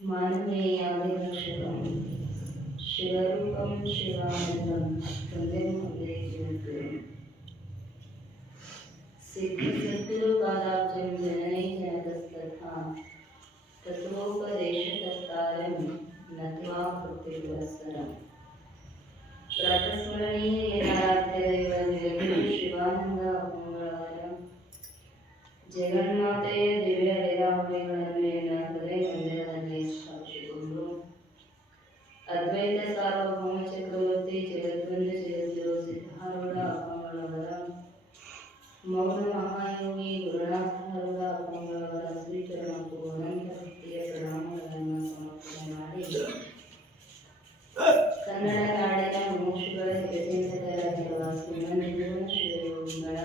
मानवेयादिलक्षितं शिवरूपं शिवानन्दं तदेव वन्दे जगद्गुरुं सिद्धसद्गुरुपादाब्जं जननी जनकस्तथा तत्त्वोपदेशकर्तारं नत्वा भक्तिपुरस्सरं प्रातस्मरणीयेनाराध्यदैवं जगद्गुरु शिवानन्द अभङ्गवरं ಜಗನ್ಮಾತೆಯ ದಿವ್ಯ ಲೀಲಾಮಣಿಗಳನ್ನು ಏನಾದರೆ ಒಂದರಲ್ಲಿ ಸಾಕ್ಷಿಗೊಂಡು ಅದ್ವೈತ ಸಾರ್ವಭೌಮ ಚಕ್ರವರ್ತಿ ಜಗದ್ವಂದ ಜಗದ್ಗುರು ಸಿದ್ಧಾರೂಢ ಅಪ್ಪಂಗಳವರ ಮೌನ ಮಹಾಯೋಗಿ ಗುರುನಾಥರೂಢ ಅಪ್ಪಂಗಳವರ ಶ್ರೀಚರಣಕ್ಕೂ ಅನಂತ ಭಕ್ತಿಯ ಪ್ರಣಾಮಗಳನ್ನು ಸಮರ್ಪಣೆ ಮಾಡಿ ಕನ್ನಡ ನಾಡಿನ ಮೋಕ್ಷಗಳ ಹಿತಚಿಂತಕರಾಗಿರುವ ಶ್ರೀಮಂದಿರ ಶಿವಯೋಗಿಗಳ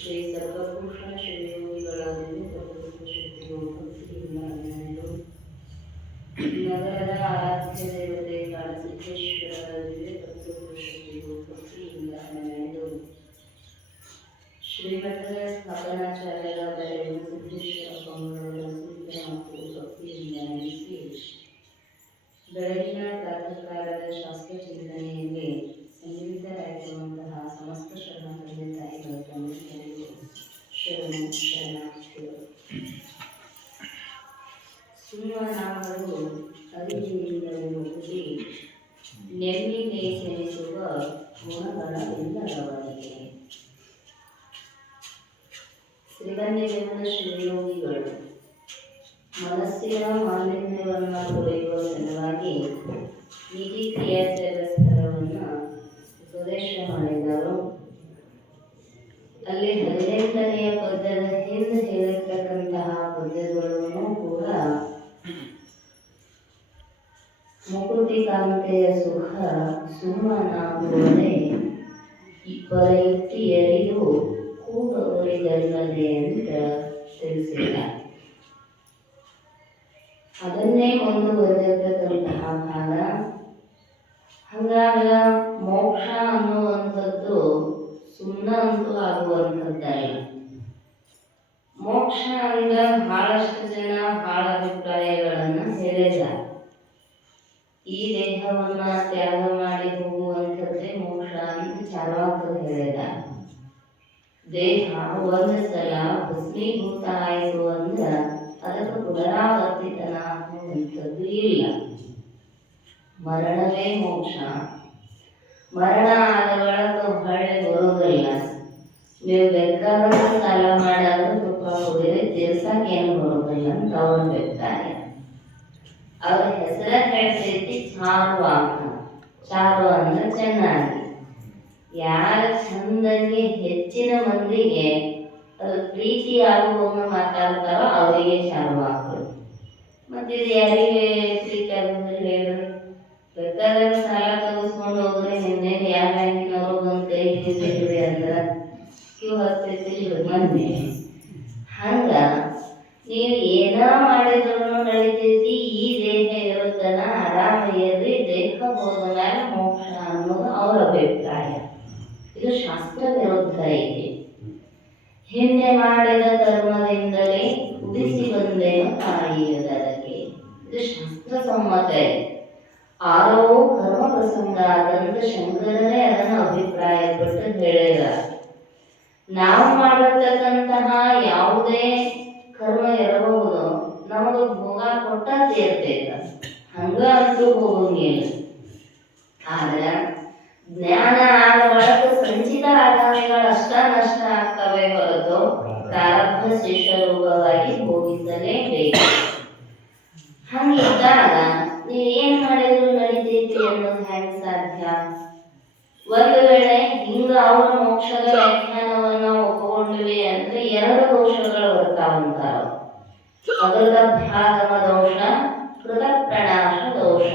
ಶ್ರೀ ಸರ್ವಭೂಷಣ ಶಿವಯೋಗಿಗಳಾದ ಶಕ್ತಿಗಳು ಭಕ್ತಿಯಿಂದ ಹನ್ನೆರಡು ನಗರದ ಆರಾಧ್ಯ ದೇವತೆ ಕಾಳಸಿದ್ದೇಶ್ವರರ ದಿವ್ಯ ತತ್ವಶಕ್ತಿಗಳು ಭಕ್ತಿಯಿಂದ ಹನ್ನೆರಡು ಶ್ರೀಮಠದ ಸ್ಥಾಪನಾಚಾರ್ಯರಾದ ಸಿದ್ದೇಶ್ವರ ಸ್ವಾಮಿಗಳ ಸೂತ್ರ ಮತ್ತು ಭಕ್ತಿಯಿಂದ ನಡೆಸಿ ಬೆಳಗಿನ ಪ್ರಾತಃಕಾಲದ ಶಾಸ್ತ್ರ ಚಿಂತನೆಯಲ್ಲಿ ಸಂಯುಕ್ತರಾಗಿರುವಂತಹ ಸಮಸ್ತ ಶರಣ ತಂದೆ ತಾಯಿಗಳನ್ನು ಶರಣಾರ್ಥಿಗಳು. ಸುಮ್ಮನಾಮಗಳು ಅರಿವಿನಿಂದಲೂ ಹುಟ್ಟಿ ನೆಮ್ಮಿಗೆ ಸೆಣಿಸುವ ಗುಣಗಳ ಎಲ್ಲರವರಿಗೆ ಶ್ರೀಗಂಧೇವನ ಶಿವಯೋಗಿಗಳು ಮನಸ್ಸಿನ ಮಾಲಿನ್ಯವನ್ನು ತೊಳೆಯುವ ಸಲುವಾಗಿ ನಿಧಿ ಕ್ರಿಯಾಚಾರ ಸ್ಥಳವನ್ನು ಉಪದೇಶ ಮಾಡಿದರು. ಅಲ್ಲಿ 18ನೆಯ ಪದ್ಯದ ಹಿಂದೆ ಹೇಳಿರ್ತಕ್ಕಂತಹ ಪದ್ಯಗಳನ್ನು ಕೂಡ ಮುಕುತಿ ಕಾಂತೆಯ ಸುಖ ಸುಮ್ಮನಾಗುವುದೇ ಪರಯುಕ್ತಿ ಎರಿದು ಕೂಗವರಿಗಲ್ಲದೆ ಅಂತ ತಿಳಿಸಿದ್ದಾರೆ. ಅದನ್ನೇ ಮುಂದುವರೆದಿರ್ತಕ್ಕಂತಹ ಕಾಲ. ಹಾಗಾಗ ಮೋಕ್ಷ ಅನ್ನುವಂಥದ್ದು ಸುಮ್ಮನೆ ಅಂತೂ ಆಗುವಂಥದ್ದಲ್ಲ. ಮೋಕ್ಷ ಅಂದ್ರೆ ಬಹಳಷ್ಟು ಜನ ಬಹಳ ಅಭಿಪ್ರಾಯಗಳನ್ನು ಹೇಳಿದ್ದಾರೆ. ಈ ದೇಹವನ್ನ ತ್ಯಾಗ ಮಾಡಿ ಹೋಗುವಂಥದ್ದೇ ಮೋಕ್ಷ ಅಂತ ಚಾರ್ವಾಕರು ಹೇಳಿದ್ದಾರೆ. ದೇಹ ಒಂದು ಸಲ ಭಸ್ಮೀಭೂತ ಆಯಿತು ಅಂದ್ರೆ ಅದಕ್ಕೆ ಪುನರಾವರ್ತಿತನ ಅನ್ನುವಂಥದ್ದು ಇಲ್ಲ. ಮರಣವೇ ಮೋಕ್ಷ. ಮರಣ ಆದ ಬಳಿಕ ಹೊಳ್ಳಿ ಬರುವುದಿಲ್ಲ. ನೀವು ಬೇಕಾದಷ್ಟು ಸಾಲ ಮಾಡಾದ್ರೂ ತುಪ್ಪ ಕುಡಿದ್ರೆ ತೀರ್ಸಕ್ಕೆ ಏನು ಬರುವುದಿಲ್ಲ ಅಂತ ಅವ್ರ ಅಭಿಪ್ರಾಯ. ಅವ್ರ ಹೆಸರ ಹೇಳ್ತೈತಿ ಚಾರುವಾಕ. ಚಾರು ಅಂದ್ರೆ ಚೆನ್ನಾಗಿ. ಯಾರ ಚಂದಾಗಿ ಹೆಚ್ಚಿನ ಮಂದಿಗೆ ಅದು ಪ್ರೀತಿ ಆಗುವಂಗ ಮಾತಾಡ್ತಾರೋ ಅವರಿಗೆ ಚಾರುವಾಕರು. ಮತ್ತೆ ಇದು ಯಾರಿಗೆ ಪ್ರೀತಿ ಆಗುವುದಿಲ್ಲ ಹೇಳ್ರಿ? ಬೇಕಾದಾಗ ಸಾಲ ತೆಗೆಸ್ಕೊಂಡು ಹೋಗ್ರಿ, ನಿನ್ನೇನು ಯಾವ ಬ್ಯಾಂಕಿನವರು ಬಂದು ಕೈ ಹಿಡಿದ್ರಿ ಅಂದ್ರೆ ಕ್ಯೂ ಹತ್ತೈತಿ ಮಂದಿ. ಹಂಗ ನೀವು ಏನ ಮಾಡಿದ್ರು ನಡೀತೈತಿ. ಈ ದೇಹ ಇರುತ್ತನ ಆರಾಮ ಇರ್ರಿ, ದೇಹ ಹೋದ ಮೇಲೆ ಮೋಕ್ಷ ಅನ್ನೋದು ಅವ್ರ ಅಭಿಪ್ರಾಯ. ಇದು ಶಾಸ್ತ್ರ ವಿರುದ್ಧ ಇದೆ. ಹಿಂದೆ ಮಾಡಿದ ಕರ್ಮದಿಂದಲೇ ಉದಿಸಿ ಬಂದೇವ ತಾಯಿಯದಕ್ಕೆ. ಇದು ಶಾಸ್ತ್ರ ಸಮ್ಮತ ಇದೆ. ಆರವೂ ಕರ್ಮ ಪ್ರಸಂಗ ಆದಂತ ಶಂಕರನೇ ಅದನ್ನು ಅಭಿಪ್ರಾಯಪಟ್ಟು ಹೇಳಿದ್ದಾರೆ. ನಾವು ಮಾಡಿರ್ತಕ್ಕಂತಹ ಯಾವುದೇ ಕರ್ಮ ಇರಬಹುದು, ನಮಗೆ ಭೋಗ ಕೊಟ್ಟ ತೀರ್ತೈತ, ಹಂಗ ಅಂತೂ ಹೋಗಂಗಿಲ್ಲ. ಆದ್ರೆ ಜ್ಞಾನ ಆದ ಬಳಿಕ ಸಂಚಿತ ಆಧಾರಗಳು ಅಷ್ಟ ನಷ್ಟ ಆಗ್ತವೆ ಹೊರತು ಪ್ರಾರಬ್ಧ ಶಿಷ್ಯರೂಪವಾಗಿ ಭೋಗಿಸಲೇಬೇಕು. ಹಂಗಿದ್ದಾಗ ನೀವು ಏನ್ ಮಾಡಿದ್ರು ನಡೀತೈತಿ ಅನ್ನೋದು ಹೆಂಗ್ ಸಾಧ್ಯ? ಒಂದು ವೇಳೆ ಹಿಂಗ ಅವರ ಮೋಕ್ಷದ ವ್ಯಾಖ್ಯಾನವನ್ನ ಒಪ್ಪಿಕೊಂಡ್ವಿ ಅಂದ್ರೆ ಎರಡು ದೋಷಗಳು ಬರ್ತಾವಂತಾರ. ಅಗೃತಾಭ್ಯಾಗಮ ದೋಷ, ಕೃತ ಪ್ರಣಾಶ ದೋಷ.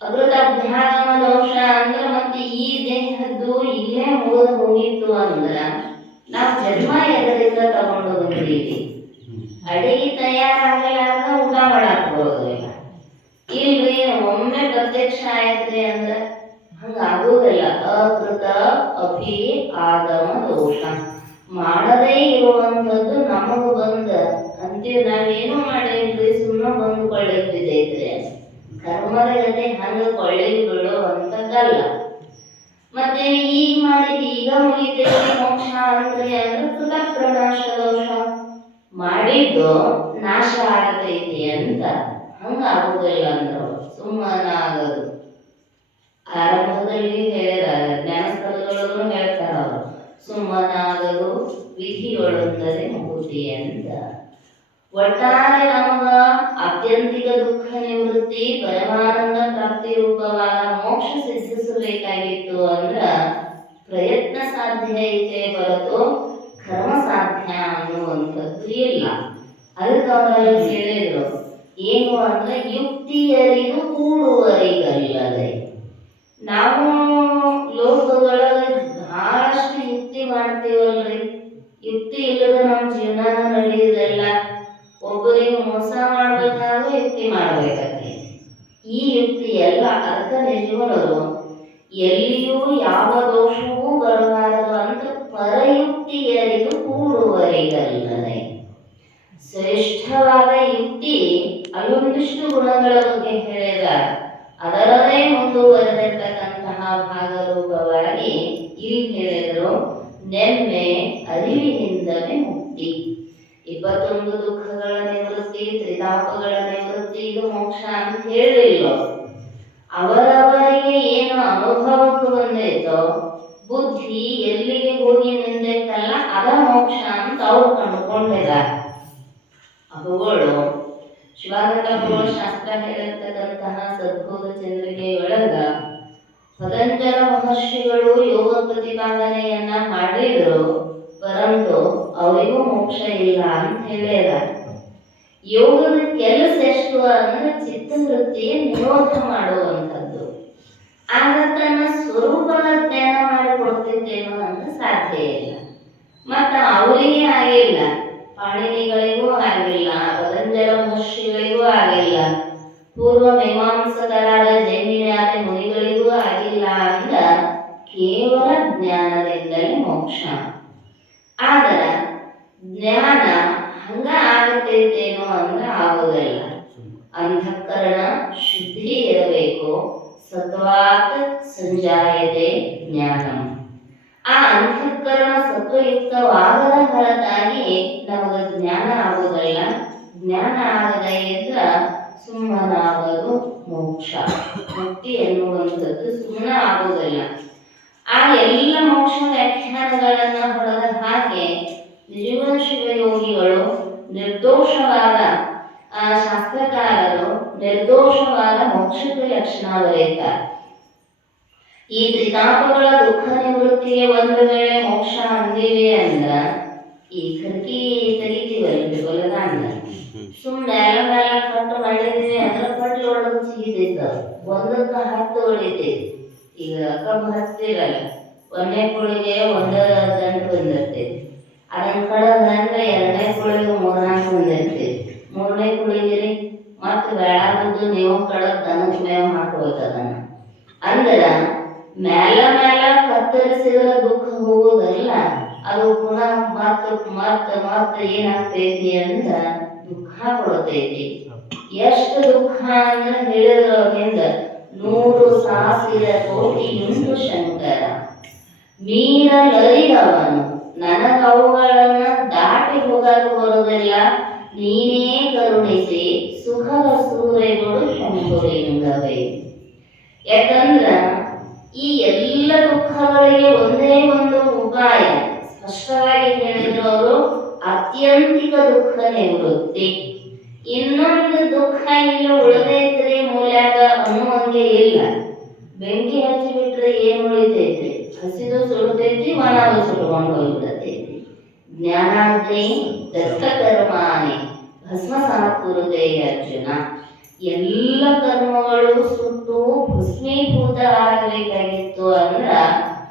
ಅಗೃತಾಭ್ಯಾಗಮ ದೋಷ ಅಂದ್ರೆ ಮತ್ತೆ ಈ ದೇಹದ್ದು ಇಲ್ಲೇ ಮುಗಿದು ಹೋಗಿತ್ತು ಅಂದ್ರ ನಾವು ಜನ್ಮ ಎದರಿಂದ ತಗೊಂಡು ಬಂದೀವಿ. ಅಡಿಗೆ ತಯಾರಾಗಲಾರ್ದ ಊಟ ಮಾಡಕ್ ಬರೋದಿಲ್ಲ. ಇಲ್ರಿ ಒಮ್ಮೆ ಪ್ರತ್ಯಕ್ಷ ಆಯ್ತ್ರಿ ಅಂದ್ರ ಹಂಗಾಗೋದಿಲ್ಲ. ಅಕೃತ ಅಭಿ ಆಗಮ ದೋಷ. ಮಾಡದೇ ಇರುವಂಥದ್ದು ನಮಗ ಬಂದ ಅಂತೀವಿ ನಾವೇನು ಮಾಡೇನ್ರಿ ಸುಮ್ಮನೆ ಬಂದು ಕೊಳ್ಳಿಗೆ ಬಿದ್ದೈತ್ರಿ. ಕರ್ಮದ ಗತಿ ಹಂಗ ಕೊಳ್ಳಿಗೆ ಬೀಳುವಂಥದ್ದಲ್ಲ. ಮತ್ತೆ ಈಗ ಮಾಡಿದ್ವಿ ಈಗ ಮುಗಿತೈತಿ ಮೋಕ್ಷ ಅಂದ್ರೆ ಕೃತ ಪ್ರನಾಶ ದೋಷ, ಮಾಡಿದ್ದು ನಾಶ ಆಗತೈತಿ ಅಂತ ಹಂಗ ಆಗುದಿಲ್ಲ ಅಂದ್ರು ಸುಮ್ಮನಾಗದು. ಆರಂಭದಲ್ಲಿ ಹೇಳಿದಾರ, ಜ್ಞಾನಸ್ಥಳದೊಳಗೂ ಹೇಳ್ತಾರ ಅವರು, ಸುಮ್ಮನಾಗದು ವಿಧಿಯೊಳೊಂದರೆ ಮುಗುತಿ ಅಂತ. ಒಟ್ಟಾರೆ ನಮಗ ಆತ್ಯಂತಿಕ ದುಃಖ ನಿವೃತ್ತಿ ಪರಮಾನಂದ ಪ್ರಾಪ್ತಿ ರೂಪವಾದ ಮೋಕ್ಷ ಸಿದ್ಧಿಸಬೇಕಾಗಿತ್ತು ಅಂದ್ರ ಪ್ರಯತ್ನ ಸಾಧ್ಯ ಐತೆ ಹೊರತು ಕರ್ಮ ಸಾಧ್ಯ ಅನ್ನುವಂಥದ್ದು ಇಲ್ಲ. ಅದಕ್ಕೆ ಅವರಲ್ಲಿ ಹೇಳಿದ್ರು ಏನು ಅಂದ್ರೆ ಯುಕ್ತಿಯರಿಗೂ ಕೂಡುವರಿಗಲ್ಲದೆ. ನಾವು ಲೋಕದೊಳಗೆ ಬಹಳಷ್ಟು ಯುಕ್ತಿ ಮಾಡ್ತೀವಲ್ರಿ, ಯುಕ್ತಿ ಇಲ್ಲದ ನಮ್ಮ ಜೀವನ ನಡೆಯುವುದಲ್ಲ. ಒಬ್ಬರಿಗೆ ಮೋಸ ಮಾಡ್ಬೇಕಾದ್ರೂ ಯುಕ್ತಿ ಮಾಡ್ಬೇಕಾಗ್ತದೆ. ಈ ಯುಕ್ತಿ ಎಲ್ಲ ಅರ್ಥ ನಿಜವನರು ಎಲ್ಲಿಯೂ ಯಾವ ದೋಷವೂ ಬರಬಾರದು ಅಂತ ಪರಯುಕ್ತಿಯರಿಗೂ ಕೂಡುವರಿಗಲ್ಲದೆ. ಶ್ರೇಷ್ಠವಾದ ಯುಕ್ತಿ ಅಲ್ಲೊಂದಿಷ್ಟು ಗುಣಗಳ ಬಗ್ಗೆ ಹೇಳಿದ ಅದರದೇ ಮುಂದುವರೆದಿರ್ತಕ್ಕಂತಹ ಭಾಗರೂಪವಾಗಿ ಇಲ್ಲಿ ಹೇಳಿದರು, ನೆಮ್ಮೆ ಅರಿವಿನಿಂದಲೇ ಮುಕ್ತಿ. 21 ದುಃಖಗಳ ನಿವೃತ್ತಿ, ತ್ರಿತಾಪಗಳ ನಿವೃತ್ತಿ, ಇದು ಮೋಕ್ಷ ಅಂತ ಹೇಳಿಲ್ಲ. ಅವರವರಿಗೆ ಏನು ಅನುಭವಕ್ಕೆ ಬಂದೈತೋ, ಬುದ್ಧಿ ಎಲ್ಲಿಗೆ ಹೋಗಿ ನಿಂತೈತಲ್ಲ ಅದ ಮೋಕ್ಷ ಅಂತ ಅವ್ರು ಕಂಡುಕೊಂಡಿದ್ದಾರೆ. ಅವುಗಳು ಶಿವಾನಂದ ಶಾಸ್ತ್ರ ಹೇಳಿರ್ತಕ್ಕಂತಹ ಸದ್ಭೋಗ ಚಂದ್ರಿಕೆಯೊಳಗ ಪತಂಜಲ ಮಹರ್ಷಿಗಳು ಯೋಗ ಪ್ರತಿಪಾದನೆಯನ್ನ ಮಾಡಿದ್ರು, ಪರಂತು ಅವರಿಗೂ ಮೋಕ್ಷ ಇಲ್ಲ ಅಂತ ಹೇಳ್ಯಾರ. ಯೋಗದ ಕೆಲಸ ಎಷ್ಟು ಅಂದ್ರೆ ಚಿತ್ತವೃತ್ತಿಯ ನಿರೋಧ ಮಾಡುವಂಥದ್ದು. ಆಗ ತನ್ನ ಸ್ವರೂಪದ ಜ್ಞಾನ ಮಾಡಿಕೊಡ್ತಿದ್ದೇನೋ ಅಂದ್ರೆ ಸಾಧ್ಯ ಇಲ್ಲ. ಮತ್ತ ಅವರಿಗೆ ಆಗಿಲ್ಲ, ಪಾಣಿನಿಗಳಿಗೂ ಆಗಿಲ್ಲ, ಪತಂಜಲ ಮಹರ್ಷಿಗಳಿಗೂ ಆಗಿಲ್ಲ, ಪೂರ್ವ ಮೀಮಾಂಸಕರಾದ ಜೈಮಿನ್ಯಾದಿ ಮುನಿಗಳಿಗೂ ಆಗಿಲ್ಲ ಅಂದ ಕೇವಲ ಜ್ಞಾನದಿಂದಲೇ ಮೋಕ್ಷ. ಆದ್ರ ಜ್ಞಾನ ಹಂಗ ಆಗತೈತೇನೋ ಅಂದ್ರೆ ಆಗುವುದಿಲ್ಲ. ಅಂತಃಕರಣ ಶುದ್ಧಿ ಇರಬೇಕು. ಸತ್ವಾತ್ ಸಂಜಾಯತೆ ಜ್ಞಾನಂ. ಆ ಅಂತಃಕರಣ ಸತ್ವಯುಕ್ತವಾಗದ ಹೊರತಾಗಿ ನಮಗೆ ಜ್ಞಾನ ಆಗುವುದಿಲ್ಲ. ಜ್ಞಾನ ಆಗದೆ ಇದ್ರ ಸುಮ್ಮನಾಗಲು ಮೋಕ್ಷ, ಮುಕ್ತಿ ಎನ್ನುವಂಥದ್ದು ಸುಮ್ಮನೆ ಆಗುವುದಿಲ್ಲ. ಆ ಎಲ್ಲ ಮೋಕ್ಷ ವ್ಯಾಖ್ಯಾನಗಳನ್ನ ಹೊಡೆದ ಹಾಗೆ ನಿಜಗುಣ ಶಿವಯೋಗಿಗಳು ನಿರ್ದೋಷವಾದ ಶಾಸ್ತ್ರಕಾರರು ನಿರ್ದೋಷವಾದ ಮೋಕ್ಷಕ್ಕೆ ಲಕ್ಷಣ ಬರೀತಾರೆ. ಈ ತ್ರಿತಾಪಗಳ ದುಃಖ ನಿವೃತ್ತಿಗೆ ಒಂದು ವೇಳೆ ಮೋಕ್ಷ ಅಂದಿವೆ ಅಂದ್ರ ಈ ಕರ್ಕಿ ತೆಗಿತೀವಲ್ರಿ ಬಲಗಾಂಡ, ಸುಮ್ಮನೆ ಎಲ್ಲ ಕಟ್ಟು ಮಾಡಿದೀವಿ ಅಂದ್ರೆ ಕಟ್ಲು ಹೊಡೆದು ಸಿಗಿತೈತ, ಒಂದಕ್ಕ 10 ಹೊಡಿತೈತಿ. ಈಗ ಕಬ್ಬು ಹಚ್ತಿರಲ್ಲ, ಒಂದನೇ ಕುಳಿಗೆ ಒಂದು ದಂಟು ಬಂದಿರ್ತೈತಿ, ಅದನ್ನ ಕಡದಂದ್ರೆ 2ನೇ ಕುಳಿಗೆ 3-4 ಬಂದಿರ್ತೈತಿ, 3ನೇ ಕುಳಿಗೆ ಮತ್ತೆ ಬೇಡಾದ್ದು ನೀವು ಕಡದ್ ದನದ ಮೇವು ಹಾಕಬೇಕು. ಅದನ್ನ ಅಂದ್ರ ಮೇಲ ಕತ್ತರಿಸಿದ್ರೆ ದುಃಖ ಹೋಗೋದಲ್ಲ, ಅದು ಪುನಃ ಮತ್ತೆ ಏನಾಗ್ತೈತಿ ಅಂದ್ರ ದುಃಖ ಕೊಡ್ತೈತಿ. ಎಷ್ಟು ದುಃಖ ಅಂದ್ರೆ ಹೇಳಿದ್ರಿಂದ 100,000 ಕೋಟಿಯುಂಟು ಶಂಕರ ಮೀರಲರಿದವನು, ನನಗವುಗಳನ್ನ ದಾಟಿ ಹೋಗಲು ಬರುವುದಿಲ್ಲ, ನೀನೇ ಕರುಣಿಸಿ ಸುಖದ ಸೂರೆಗಳು ಶಂಕುಲಿಂಗವೇ. ಯಾಕಂದ್ರ ಈ ಎಲ್ಲ ದುಃಖಗಳಿಗೆ ಒಂದೇ ಒಂದು ಉಪಾಯ ಸ್ಪಷ್ಟವಾಗಿ ಹೇಳಿದವರು, ಅತ್ಯಂತಿಕ ದುಃಖ ನಿವೃತ್ತಿ. ಇನ್ನೊಂದು ದುಃಖ ಇಲ್ಲಿ ಉಳಿದೈತ್ರಿ ಮೂಲ್ಯಾಗ ಅನ್ನುವಂಗೆ ಇಲ್ಲ. ಬೆಂಕಿ ಹಚ್ಚಿಬಿಟ್ರೆ ಏನು ಉಳಿತೈತ್ರಿ? ಹಸಿದು ಸುಡುತ್ತೈತಿ, ಒಣದು ಸುಟ್ಕೊಂಡು ಹೋಗ್ಬಿಡತೈತಿ. ಜ್ಞಾನಾಗ್ನಿ ದತ್ತ ಕರ್ಮಾನಿ ಭಸ್ಮ ಸಾಕುರುದೇ ಅರ್ಜುನ. ಎಲ್ಲ ಕರ್ಮಗಳು ಸುಟ್ಟು ಭಸ್ಮೀಭೂತ ಆಗಬೇಕಾಗಿತ್ತು ಅಂದ್ರ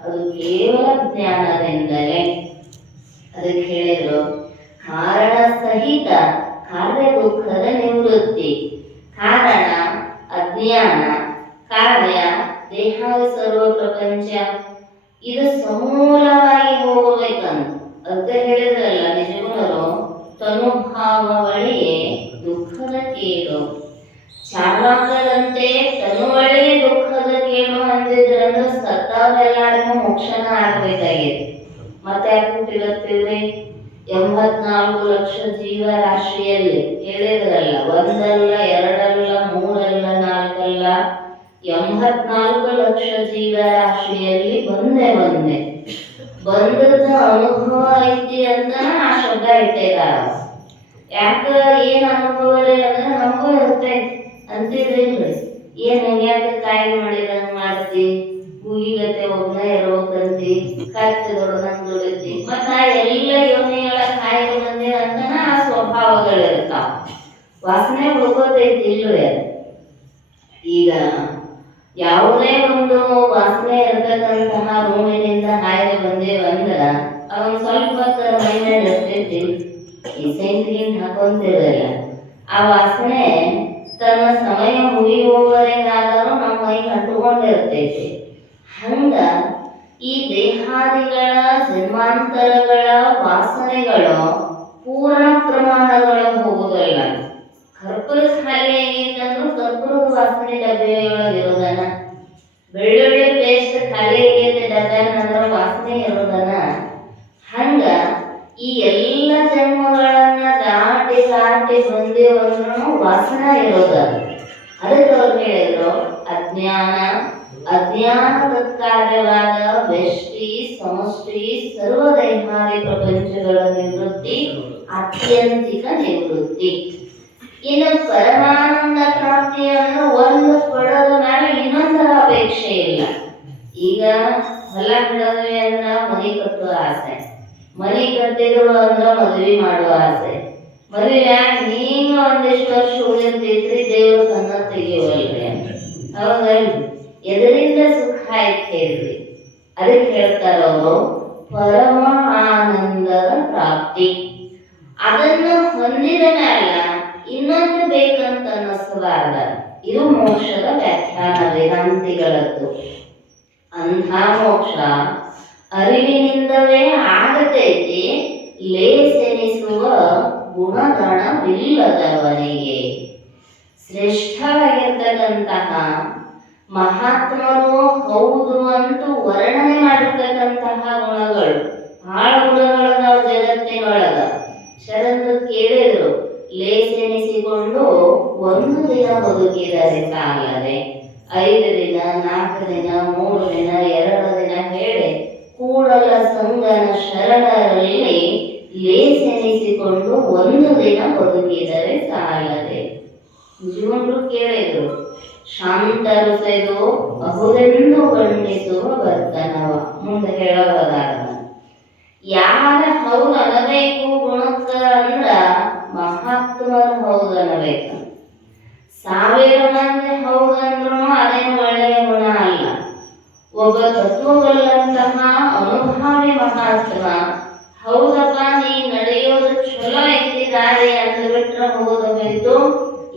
ಅದು ಕೇವಲ ಜ್ಞಾನದಿಂದಲೇ. ಅದಕ್ಕೆ ಹೇಳಿದ್ರು ಕಾರಣ ಸಹಿತ ಕಾರ್ಯ ದುಃಖದ ನಿವೃತ್ತಿ. ಕಾರಣ ಅಜ್ಞಾನ, ಕಾರ್ಯ ದೇಹಾದಿ ಸರ್ವ ಪ್ರಪಂಚ, ಇದು ಸಮೂಲವಾಗಿ ಹೋಗಬೇಕಂತ ಅದಕ್ಕೆ ಹೇಳಿದ್ರಲ್ಲ ನಿಜಗುಣರು ತನುಭಾವವಳೆಯೇ ದುಃಖದ ಕೇಡು. ಚಾರ್ವಾಕರಂತೆ ತನುವಳೆಯೇ ದುಃಖದ ಕೇಡು ಅಂದಿದ್ರಂದ್ರೆ ಸತ್ತಾಗೆಲ್ಲರಿಗೂ ಮೋಕ್ಷನ ಆಗ್ಬೇಕಾಗಿದೆ. ಮತ್ತೆ ಯಾಕೆ ಹುಟ್ಟಿರುತ್ತೀವಿ? 84 ಲಕ್ಷ ಜೀವರಾಶಿಯಲ್ಲಿ ಹೇಳಿದ್ರಲ್ಲ, ಒಂದಲ್ಲ ಎರಡಲ್ಲ ಮೂರಲ್ಲ ನಾಲ್ಕಲ್ಲ 84 ಲಕ್ಷ ಜೀವರಾಶಿಯಲ್ಲಿ ಬಂದದ ಅನುಭವ ಐತಿ ಅಂತ ಆ ಶಬ್ದ ಇಟ್ಟಿದ್ದಾರೆ. ಯಾಕ ಏನ್ ಅನುಭವ ಅಂದ್ರೆ ನಮಗೂ ಇರ್ತೈತಿ ಅಂತಿದ್ರಿ. ಏನ್ ಯಾಕೆ ಕಾಯಿ ಮಾಡಿದಂಗ ಮಾಡ್ತಿ, ಹೂಗಿಗತ್ತೆ ಒಬ್ಬನ ಇರ್ಬೇಕಂತಿ, ಕತ್ತೆ ದೊಡ್ಡದಂಗ ದುಡಿತಿ, ಮತ್ತ ಎಲ್ಲ ಯೋನಿಗಳ ಕಾಯಿ ಬಂದಿ ಅಂತನ ಆ ಸ್ವಭಾವಗಳಿರ್ತಾವ. ವಾಸನೆ ಹುಡುಕೋತೈತಿ ಇಲ್ವೇ? ಈಗ ಯಾವುದೇ ಒಂದು ವಾಸನೆ ಇರ್ತಕ್ಕಂತಹ ರೂಮಿನಿಂದ ಹಾಯ್ದು ಬಂದೇವಂದ್ರ ಅದೊಂದು ಸ್ವಲ್ಪ ಹೊತ್ತು ಮೈ ಮೇಲೆ ಇರ್ತೈತಿ, ಈ ಸೆಂಟ್ಗಿಂಟ್ ಹಾಕೊಂತಿರಲ್ಲ, ಆ ವಾಸನೆ ತನ್ನ ಸಮಯ ಮುಗಿಯುವವರೆಗಾದರೂ ನಮ್ಮ ಮೈಗೆ ಅಂಟುಕೊಂಡಿರ್ತೈತಿ. ಹಂಗ ಈ ದೇಹಾದಿಗಳ ಜನ್ಮಾಂತರಗಳ ವಾಸನೆಗಳು ಪೂರ್ಣ ಪ್ರಮಾಣಗಳ ಹೋಗುವುದಿಲ್ಲ. ಕರ್ಪೂರ ಖಾಲಿ ಆಗೈತಂದ್ರೂ ಕರ್ಪೂರದ ವಾಸನೆ ಡಬ್ಬೆಯೊಳಗಿರೋದನ, ಬೆಳ್ಳುಳ್ಳಿ ಪೇಸ್ಟ್ ಖಾಲಿ ಆಗೈತೆ ಡಬ್ಬೆನಂದ್ರ ವಾಸನೆ ಇರೋದನ. ಹಂಗ ಈ ಎಲ್ಲ ಜನ್ಮಗಳನ್ನ ದಾಟಿ ಬಂದೇವಂದ್ರೂ ವಾಸನ ಇರೋದ. ಅದಕ್ಕೆ ಅವ್ರು ಹೇಳಿದ್ರು, ಅಜ್ಞಾನ ತತ್ಕಾರ್ಯವಾದ ವ್ಯಷ್ಟಿ ಸಮಷ್ಟಿ ಸರ್ವದೈಹಾರಿ ಪ್ರಪಂಚಗಳ ನಿವೃತ್ತಿ ಆತ್ಯಂತಿಕ ನಿವೃತ್ತಿ. ಇನ್ನು ಪರಮಾನಂದ ಪ್ರಾಪ್ತಿ ಅಂದ್ರೆ ಒಂದು ಪಡೋದ ಮೇಲೆ ಇನ್ನೊಂದರ ಅಪೇಕ್ಷೆ ಇಲ್ಲ. ಈಗ ಹೊಲ ಬಿಡೋದ್ವಿ ಅಂದ್ರ ಮನೆ ಕಟ್ಟುವ ಆಸೆ, ಮನೆ ಕಟ್ಟಿದ್ರು ಅಂದ್ರ ಮದುವೆ ಮಾಡುವ ಆಸೆ, ಮದುವೆಯಾಗಿ ನೀನು ಒಂದಿಷ್ಟು ವರ್ಷ ಉಳಿರ್ತೈತ್ರಿ, ದೇವ್ರ ಕನ್ನ ತೆಗಿಯವಲ್ರಿ ಅಂತ. ಹೌದಲ್ರಿ? ಎದರಿಂದ ಸುಖ ಆಯ್ತು ಹೇಳ್ರಿ? ಅದಕ್ಕೆ ಹೇಳ್ತಾರ ಅವರು ಪರಮ ಆನಂದದ ಪ್ರಾಪ್ತಿ. ಅದನ್ನು ಹೊಂದಿದ ಮೇಲೆ ಇನ್ನೊಂದು ಬೇಕಂತ ಅನ್ನಿಸಬಾರ್ದ. ಇದು ಮೋಕ್ಷದ ವ್ಯಾಖ್ಯಾನ ವೇದಾಂತಿಗಳದ್ದು. ಅಂಥ ಮೋಕ್ಷ ಅರಿವಿನಿಂದವೇ ಆಗತೈತಿ, ಲೇಸೆನಿಸುವ ಗುಣಗಣವಿಲ್ಲದವನಿಗೆ. ಶ್ರೇಷ್ಠವಾಗಿರ್ತಕ್ಕಂತಹ ಮಹಾತ್ಮರು ಹೌದು ಅಂತೂ ವರ್ಣನೆ ಮಾಡಿರ್ತಕ್ಕಂತಹ ಗುಣಗಳು, ಬಹಳ ಗುಣಗಳು ನಾವು ಜಗತ್ತಿನೊಳಗ. ಶರಣರು ಕೇಳಿದ್ರು, ಲೇಸೆನಿಸಿಕೊಂಡು ಒಂದು ದಿನ ಬದುಕಿದರೆ ಸಾಲದೆ 5 ದಿನ 4 ದಿನ 3 ದಿನ 2 ದಿನ ಹೇಳಿ ಕೂಡಲ ಸಂಗನ ಶರಣರಲ್ಲಿ ಲೇಸೆನಿಸಿಕೊಂಡು ಒಂದು ದಿನ ಬದುಕಿದರೆ ಸಾಲದೆ. ಜೀವನರು ಕೇಳಿದ್ರು, ಶಾಂತರು ಸೆದು ಬಹುದೆಂದು ಬಣ್ಣಿಸುವ ಬರ್ತನವ. ಮುಂದೆ ಹೇಳೋದಾರ ಯಾರ ಹೌದು ಅನ್ನಬೇಕು ಗುಣಕ್ಕ ಅಂದ್ರ ಮಹಾತ್ಮರು ಹೌದು ಅನ್ನಬೇಕು. 1000 ಮಂದಿ ಹೌದಂದ್ರೂ ಅದೇನು ಒಳ್ಳೆಯ ಗುಣ ಅಲ್ಲ. ಒಬ್ಬ ತತ್ವವಲ್ಲಂತಹ ಅನುಭಾವಿ ಮಹಾತ್ಮ ಹೌದಪ್ಪ ನೀ ನಡೆಯೋದು ಚಲೋ ಐತಿ ದಾರಿ ಅಂತ ಬಿಟ್ರೆ ಹೋಗಬೇಕು,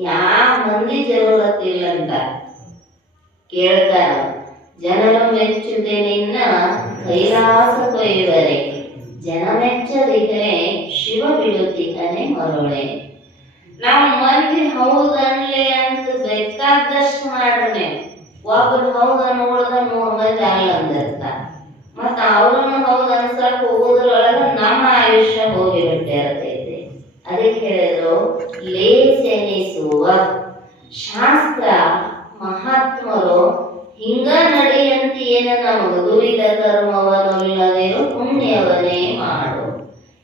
ಯಾವ ಮಂದಿ ಜರೂರತ್ತಿಲ್ಲ ಅಂತ ಕೇಳ್ತಾರ. ಜನರು ಮೆಚ್ಚುತ್ತೆ ನಿನ್ನ ಕೈಲಾಸ ಕೊಯ್ಯುವರೆ, ಜನ ಮೆಚ್ಚದಿದ್ದರೆ ಶಿವ ಬಿಡುತ್ತಿದ್ದಾನೆ ಮರುಳೆ. ನಾವು ಮಂದಿ ಹೌದನ್ಲಿ ಅಂತ ಬೇಕಾದಷ್ಟು ಮಾಡ್ರೆ ಒಬ್ರು ಹೌದ ನೋಡ್ದ 100 ಮಂದಿ ಅಲ್ಲ ಅಂದಿರ್ತ. ಮತ್ತ ಅವ್ರನ್ನ ಹೌದು ಅನ್ಸಕ್ ಹೋಗೋದ್ರೊಳಗ ನಮ್ಮ ಆಯುಷ್ಯ ಹೋಗಿಬಿಟ್ಟಿರ್ತೈತಿ. ಅದಕ್ಕೆ ಹೇಳಿದ್ರು ಲೇಸೆನಿಸುವ. ಶಾಸ್ತ್ರ ಮಹಾತ್ಮರು ಹಿಂಗ ನಡೆಯಂತ ಏನ ನಮಗ ದುರಿದ ಕರ್ಮವನ್ನಿಲ್ಲದಿರು ಪುಣ್ಯವನ್ನೇ ಮಾಡು.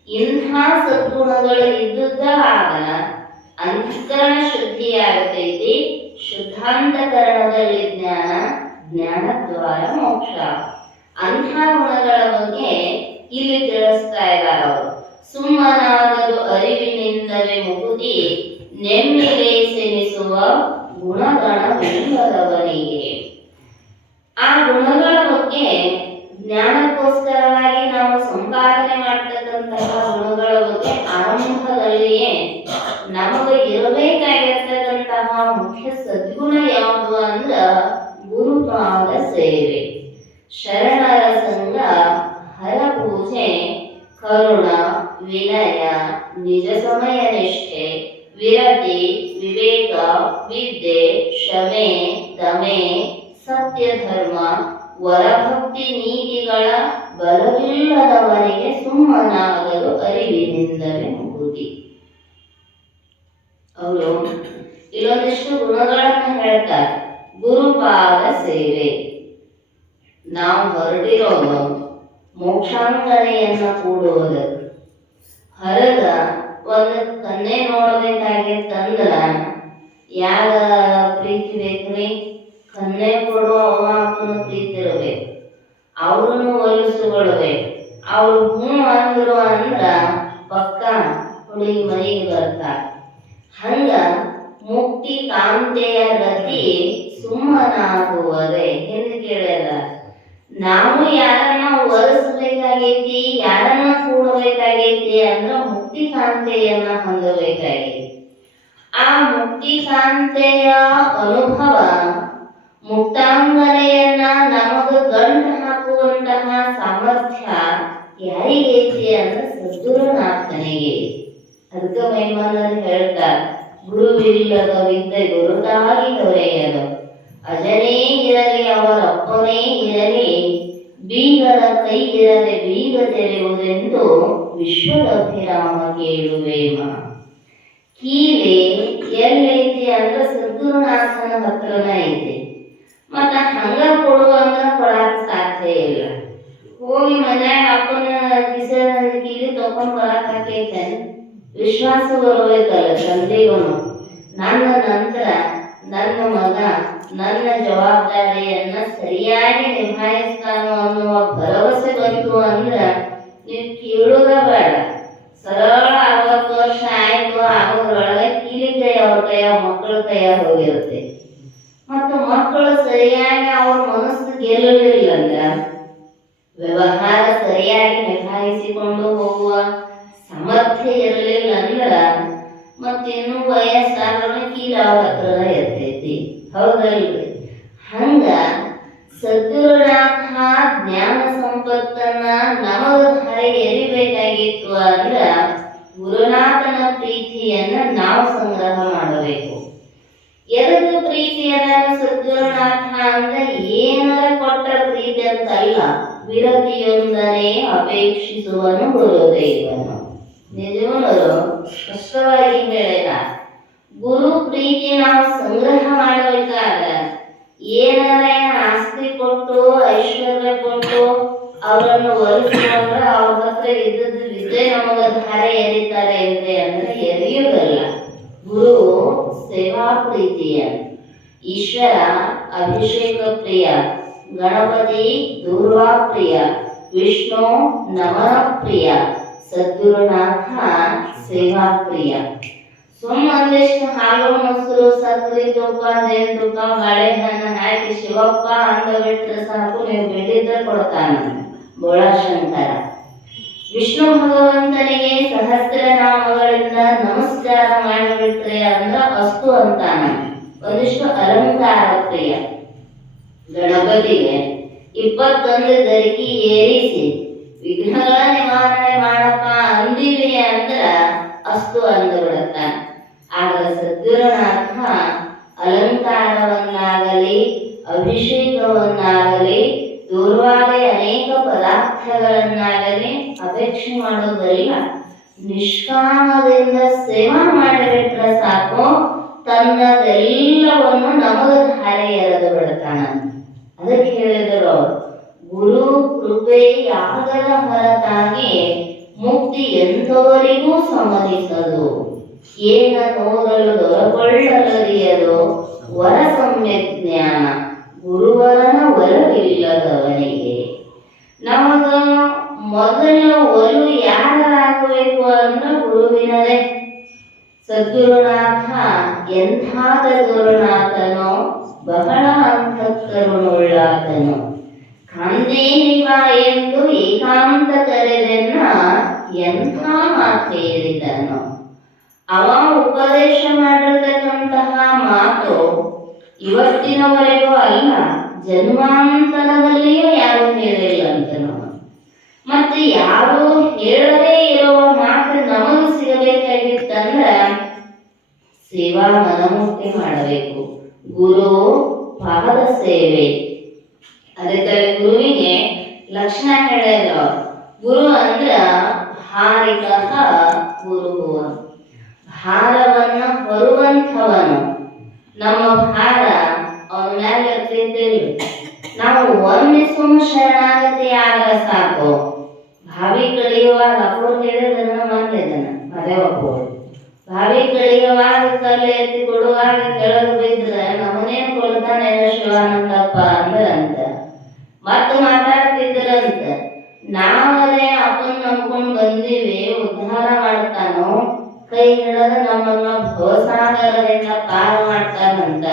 ಇಂಥ ಸದ್ಗುಣಗಳು ಇದ್ದುದ್ದ ಆಗ ಅಂತಃಕರಣ ಶುದ್ಧಿಯಾಗತೈತಿ. ಶುದ್ಧಾಂತಕರಣದಲ್ಲಿ ಜ್ಞಾನ, ಜ್ಞಾನದ್ವಾರ ಮೋಕ್ಷ. ಅಂಥ ಗುಣಗಳ ಬಗ್ಗೆ ಇಲ್ಲಿ ತಿಳಿಸ್ತಾ ಇದ್ದಾರೆ ಅವರು. ಸುಮ್ಮನಾಗದು ಅರಿವಿನಿಂದಲೇ ಮುಗುದಿ, ನೆಮ್ಮಿಲೇಸೆನಿಸುವ ಗುಣಗಣವಿಲ್ಲದವನಿಗೆ. ಆ ಗುಣಗಳ ಬಗ್ಗೆ ಜ್ಞಾನಕ್ಕೋಸ್ಕರವಾಗಿ ನಾವು ಸಂಪಾದನೆ ಮಾಡ್ತಕ್ಕಂತಹ ಗುಣಗಳ ಬಗ್ಗೆ ಆರಂಭದಲ್ಲಿಯೇ ನಮಗೆ ಇರಬೇಕಾಗಿರ್ತಕ್ಕಂತಹ ಮುಖ್ಯ ಸದ್ಗುಣ ಯಾವುದು ಅಂದ್ರ ಗುರುಪಾದ ಸೇವೆ, ಶರಣರ ಸಂಘ, ಹರ ಪೂಜೆ, ಕರುಣ, ವಿನಯ, ನಿಜ ಸಮಯ ನಿಷ್ಠೆ, ವಿರತಿ, ವಿವೇಕ, ವಿದ್ಯೆ, ಕ್ಷಮೆ, ದಮೆ, ಸತ್ಯ ಧರ್ಮ, ವರಭಕ್ತಿ ನೀತಿಗಳ ಬಲವಿಲ್ಲದವನಿಗೆ ಸುಮ್ಮನಾಗಲು ಅರಿವಿನಿಂದಲೇ ಮುಗುದಿ. ಅವರು ಇಲ್ಲೊಂದಿಷ್ಟು ಗುಣಗಳನ್ನು ಹೇಳ್ತಾರೆ. ಗುರುಪಾದ ಸೇವೆ. ನಾವು ಹೊರಟಿರೋದು ಮೋಕ್ಷಾಂಗನೆಯನ್ನ ಕೂಡುವುದಕ್ಕೆ. ಹೊರಗ ಒಂದು ಕನ್ನೆ ನೋಡ್ಬೇಕಾಗಿತ್ತಂದ್ರ ಯಾರ ಪ್ರೀತಿ ಬೇಕ್ರಿ? ಕನ್ನೆ ಕೊಡುವ ಅವ್ವ ಅಪ್ಪನ ಪ್ರೀತಿ ಇರಬೇಕು, ಅವ್ರನ್ನು ಒಲಿಸಿಕೊಳ್ಬೇಕು. ಅವ್ರು ಹ್ಞೂ ಅಂದ್ರು ಅಂದ್ರ ಪಕ್ಕ ಹುಡುಗಿ ಮನೆಗೆ ಬರ್ತಾರೆ. ಹಂಗ ಮುಕ್ತಿ ಕಾಂತೆಯ ಗತಿ ಸುಮ್ಮನಾಗುವುದೇ. ಎಂದು ಕೇಳ್ಯಾರ. ನಾವು ಯಾರನ್ನ ಒಲಿಸಬೇಕಾಗೈತಿ, ಯಾರನ್ನ ಕೂಡಬೇಕಾಗೈತಿ ಅಂದ್ರ ಮುಕ್ತಿ ಕಾಂತೆಯನ್ನ ಹೊಂದಬೇಕಾಗೈತಿ. ಆ ಮುಕ್ತಿ ಕಾಂತೆಯ ಅನುಭವ, ಮುಕ್ತಾಂಗನೆಯನ್ನ ನಮಗ ಗಂಟು ಹಾಕುವಂತಹ ಸಾಮರ್ಥ್ಯ ಯಾರಿಗೈತಿ ಅಂದ್ರೆ ಸದ್ಗುರುನಾಥನಿಗೆ. ಅದಕ್ಕೆ ಮೈಮನರು ಹೇಳ್ತಾರೆ, ಗುರುವಿಲ್ಲದ ವಿದ್ಯೆ ಗುರುತಾಗಿ ದೊರೆಯಲು, ಅಜನೇ ಇರಲಿ ಅವರಪ್ಪನೇ ಇರಲಿ, ಬೀಗದ ಕೈ ಇರದೆ ಬೀಗ ತೆರೆಯುವುದೆಂದು ವಿಶ್ವದಭಿರಾಮ ಕೇಳುವೇಮ. ಕೀಲೆ ಎಲ್ಲೈತಿ ಅಂದ್ರೆ ಸದ್ಗುರುನಾಥನ ಹತ್ರನ ಐತಿ. ಮತ್ತ ಹಂಗ ಕೊಡುವಂಗ ಕೊಡಾಕ ಸಾಧ್ಯ ಇಲ್ಲ. ಹೋಗಿ ಮನ್ಯಾಗ ಅಪ್ಪನ ಕಿಸ ಕೀಲಿ ತಕೊಂಡ್ ಬರಾಕೈತೆ, ವಿಶ್ವಾಸ ಬರಬೇಕಲ್ಲ ತಂದೆಗನು. ನನ್ನ ನಂತರ ನನ್ನ ಮಗ ನನ್ನ ಜವಾಬ್ದಾರಿಯನ್ನ ಸರಿಯಾಗಿ ನಿಭಾಯಿಸ್ತಾನೋ ಅನ್ನುವ ಭರವಸೆ ಬಂತು ಅಂದ್ರ ನೀವು ಕೇಳುದ ಬೇಡ. ಸರಳ 60 ವರ್ಷ ಆಯ್ತು, ಆಗೋದ್ರೊಳಗೆ ಕೀಲಿ ಕೈ ಅವ್ರ ಕೈಯ ಮಕ್ಕಳ ಕೈಯ ಹೋಗಿರುತ್ತೆ. ಮತ್ತು ಮಕ್ಕಳು ಸರಿಯಾಗಿ ಅವ್ರ ಮನಸ್ಸು ಗೆಲ್ಲಲಿಲ್ಲ ಅಂದ್ರ, ವ್ಯವಹಾರ ಸರಿಯಾಗಿ ನಿಭಾಯಿಸಿಕೊಂಡು ಹೋಗುವ ಸಾಮರ್ಥ್ಯ ಇರಲಿಲ್ಲ ಅಂದ್ರ, ಮತ್ತಿನ್ನೂ ವಯಸ್ಸಾದ್ರೂ ಕೀಲ ಅವ್ರ ಹತ್ರ ಇರ್ತೈತಿ. ಹೌದಲ್ರಿ? ಹಂಗ ಸದ್ಗುರುನಾಥ ಜ್ಞಾನ ಸಂಪತ್ತನ್ನ ನಮಗ ಧಾರೆ ಎರಿಬೇಕಾಗಿತ್ತು ಅಂದ್ರ ಗುರುನಾಥನ ಪ್ರೀತಿಯನ್ನ ನಾವು ಸಂಗ್ರಹ ಮಾಡಬೇಕು. ಎದಕ್ಕೆ ಪ್ರೀತಿಯನ್ನ ಸದ್ಗುರುನಾಥ ಅಂದ್ರೆ ಏನಾರ ಕೊಟ್ಟ ಪ್ರೀತಿ ಅಂತಲ್ಲ, ವಿರತಿಯೊಂದನೇ ಅಪೇಕ್ಷಿಸುವನು ಗುರುದೈವನು. ನಿಜವನರು ಸ್ಪಷ್ಟವಾಗಿ ಹೇಳಿದ. ಗುರು ಪ್ರೀತಿ ನಾವು ಸಂಗ್ರಹ ಮಾಡಬೇಕಾದ ಏನಾರ ಆಸ್ತಿ ಕೊಟ್ಟು ಐಶ್ವರ್ಯ ಕೊಟ್ಟು ಅವರನ್ನು ಒಲಿಸಿಕೊಂಡ್ರೆ ಅವ್ರ ಹತ್ರ ಇದ್ದದ್ದು ವಿದ್ಯೆ ನಮಗ ಧಾರೆ ಎರಿತಾರೆ ಅಂದ್ರೆ ಎರಿಯುವುದಲ್ಲ. ಗುರು ಸೇವಾ ಪ್ರೀತಿಯ, ಈಶ್ವರ ಅಭಿಷೇಕ ಪ್ರಿಯ, ಗಣಪತಿ ದೂರ್ವಾ ಪ್ರಿಯ, ವಿಷ್ಣು ನಮನ ಪ್ರಿಯ, ಸದ್ಗುರುನಾಥ ಸೇವಾ ಪ್ರಿಯ. ಒಂದಿಷ್ಟು ಹಾಲು ಮೊಸರು ಸಕ್ಕರೆ ತುಪ್ಪ ಜೇನುತುಪ್ಪ ಬಾಳೆಹಣ್ಣ ಹಾಕಿ ಶಿವಪ್ಪ ಅಂದ ಬಿಟ್ರೆ ಸಾಕು, ನೀವು ಬೇಡಿದ್ದ ಕೊಡ್ತಾನ ಬೋಳಾಶಂಕರ. ವಿಷ್ಣು ಭಗವಂತನಿಗೆ ಸಹಸ್ರನಾಮಗಳಿಂದ ನಮಸ್ಕಾರ ಮಾಡಿಬಿಟ್ರೆ ಅಂದ್ರ ಅಸ್ತು ಅಂತಾನ. ಒಂದಿಷ್ಟು ಅಲಂಕಾರ ಪ್ರಿಯ. ಗಣಪತಿಗೆ 21 ಗರಿಕಿ ಏರಿಸಿ ವಿಘ್ನಗಳ ನಿವಾರಣೆ ಮಾಡಪ್ಪ ಅಂದಿವಿ ಅಂದ್ರ ಅಸ್ತು ಅಂದು ಬಿಡುತ್ತಾನೆ. ಆಗ ಸದ್ಗುರುನಾಥ ಅಲಂಕಾರವನ್ನಾಗಲಿ ಅಭಿಷೇಕವನ್ನಾಗಲಿ ದೂರವಾದ ಅನೇಕ ಪದಾರ್ಥಗಳನ್ನಾಗಲಿ ಅಪೇಕ್ಷೆ ಮಾಡೋದಲ್ಲ, ನಿಷ್ಕಾಮದಿಂದ ಸೇವಾ ಮಾಡಿಬಿಟ್ರೆ ಸಾಕು, ತನ್ನದೆಲ್ಲವನ್ನು ನಮಗ ಧಾರೆ ಎರೆದು ಬಿಡ್ತಾನ. ಅದಕ್ಕೆ ಹೇಳಿದರು, ಗುರು ಕೃಪೆ ಯಾಗದ ಹೊರತಾಗಿ ಮುಕ್ತಿ ಎಂಥವರಿಗೂ ಸಮ್ಮತಿಸದು. ಏನ ನೋದಲು ದೊರಕೊಳ್ಳಲರಿಯದು ವರ ಸಮ್ಯಕ್ ಜ್ಞಾನ, ಗುರುವರನ ಒಲವಿಲ್ಲದವನಿಗೆ. ನಮಗ ಮೊದಲ ಒಲು ಯಾರಾಗಬೇಕು ಅಂದ್ರೆ ಗುರುವಿನದೇ. ಸದ್ಗುರುನಾಥ ಎಂಥಾದ ಗುರುನಾಥನೋ, ಬಹಳ ಅಂತಃಕರುಣುಳ್ಳಾತನು. ಕಾಂದೇನಿವ ಎಂದು ಏಕಾಂತ ಕರೆದನ್ನ ಎಂಥ ಮಾತೇಳಿದನು. ಅವ ಉಪದೇಶ ಮಾಡಿರ್ತಕ್ಕಂತಹ ಮಾತು ಇವತ್ತಿನವರೆಗೂ ಅಲ್ಲ, ಜನ್ಮಾಂತರದಲ್ಲಿಯೂ ಯಾರು ಹೇಳಿಲ್ಲ ಅಂತನವ. ಮತ್ತೆ ಯಾರು ಹೇಳದೇ ಇರುವ ಮಾತು ನಮಗೆ ಸಿಗಬೇಕು ಸೇವಾ ಮನಮುಟ್ಟಿ ಮಾಡಬೇಕು. ಗುರು ಪಾದ ಸೇವೆ. ಅದಕ್ಕೆ ಗುರುವಿಗೆ ಲಕ್ಷಣ ಹೇಳಿದ್ರು. ಗುರು ಅಂದ್ರ ಭಾರಿಕಃ ಗುರು, ಭಾರವನ್ನ ಹೊರುವಂಥವನು. ನಮ್ಮ ಭಾರ ಅವನ ಮ್ಯಾಲೆ ಇರ್ತಿದ್ದಿಲ್ಲ. ನಾವು ಒಮ್ಮೆ ಶರಣಾಗತಿ ಆದ್ರೆ ಸಾಕು. ಭಾವಿ ಕಳಿಯುವಾಗ ಅಪೂರ್ ಹೇಳಿದನ್ನ ಮಾಡಿದನ ಮರೆ ಒಪ್ಪೋಳು. ಭಾವಿ ಕಳಿಯುವಾಗ ಕಲ್ಲು ಎತ್ತಿ ಕೊಡುವಾಗ ಕೆಳಗೆ ಬಿದ್ರೆ ನಮ್ಮನೇನು ಕೊಡ್ತಾನೆ ಶಿವಾನಂದಪ್ಪ ಅಂದ್ರಂತ. ಮತ್ತ ಮಾತಾಡ್ತಿದ್ರಂತ, ನಾವರೇ ಅಪ್ಪನ್ ನಂಬ್ಕೊಂಡ್ ಬಂದೀವಿ, ಉದ್ಧಾರ ಮಾಡ್ತಾನೋ, ಕೈ ಹಿಡದ ನಮ್ಮನ್ನ ಭವಸಾಗರದಿಂದ ಪಾರ ಮಾಡ್ತಾನಂತ.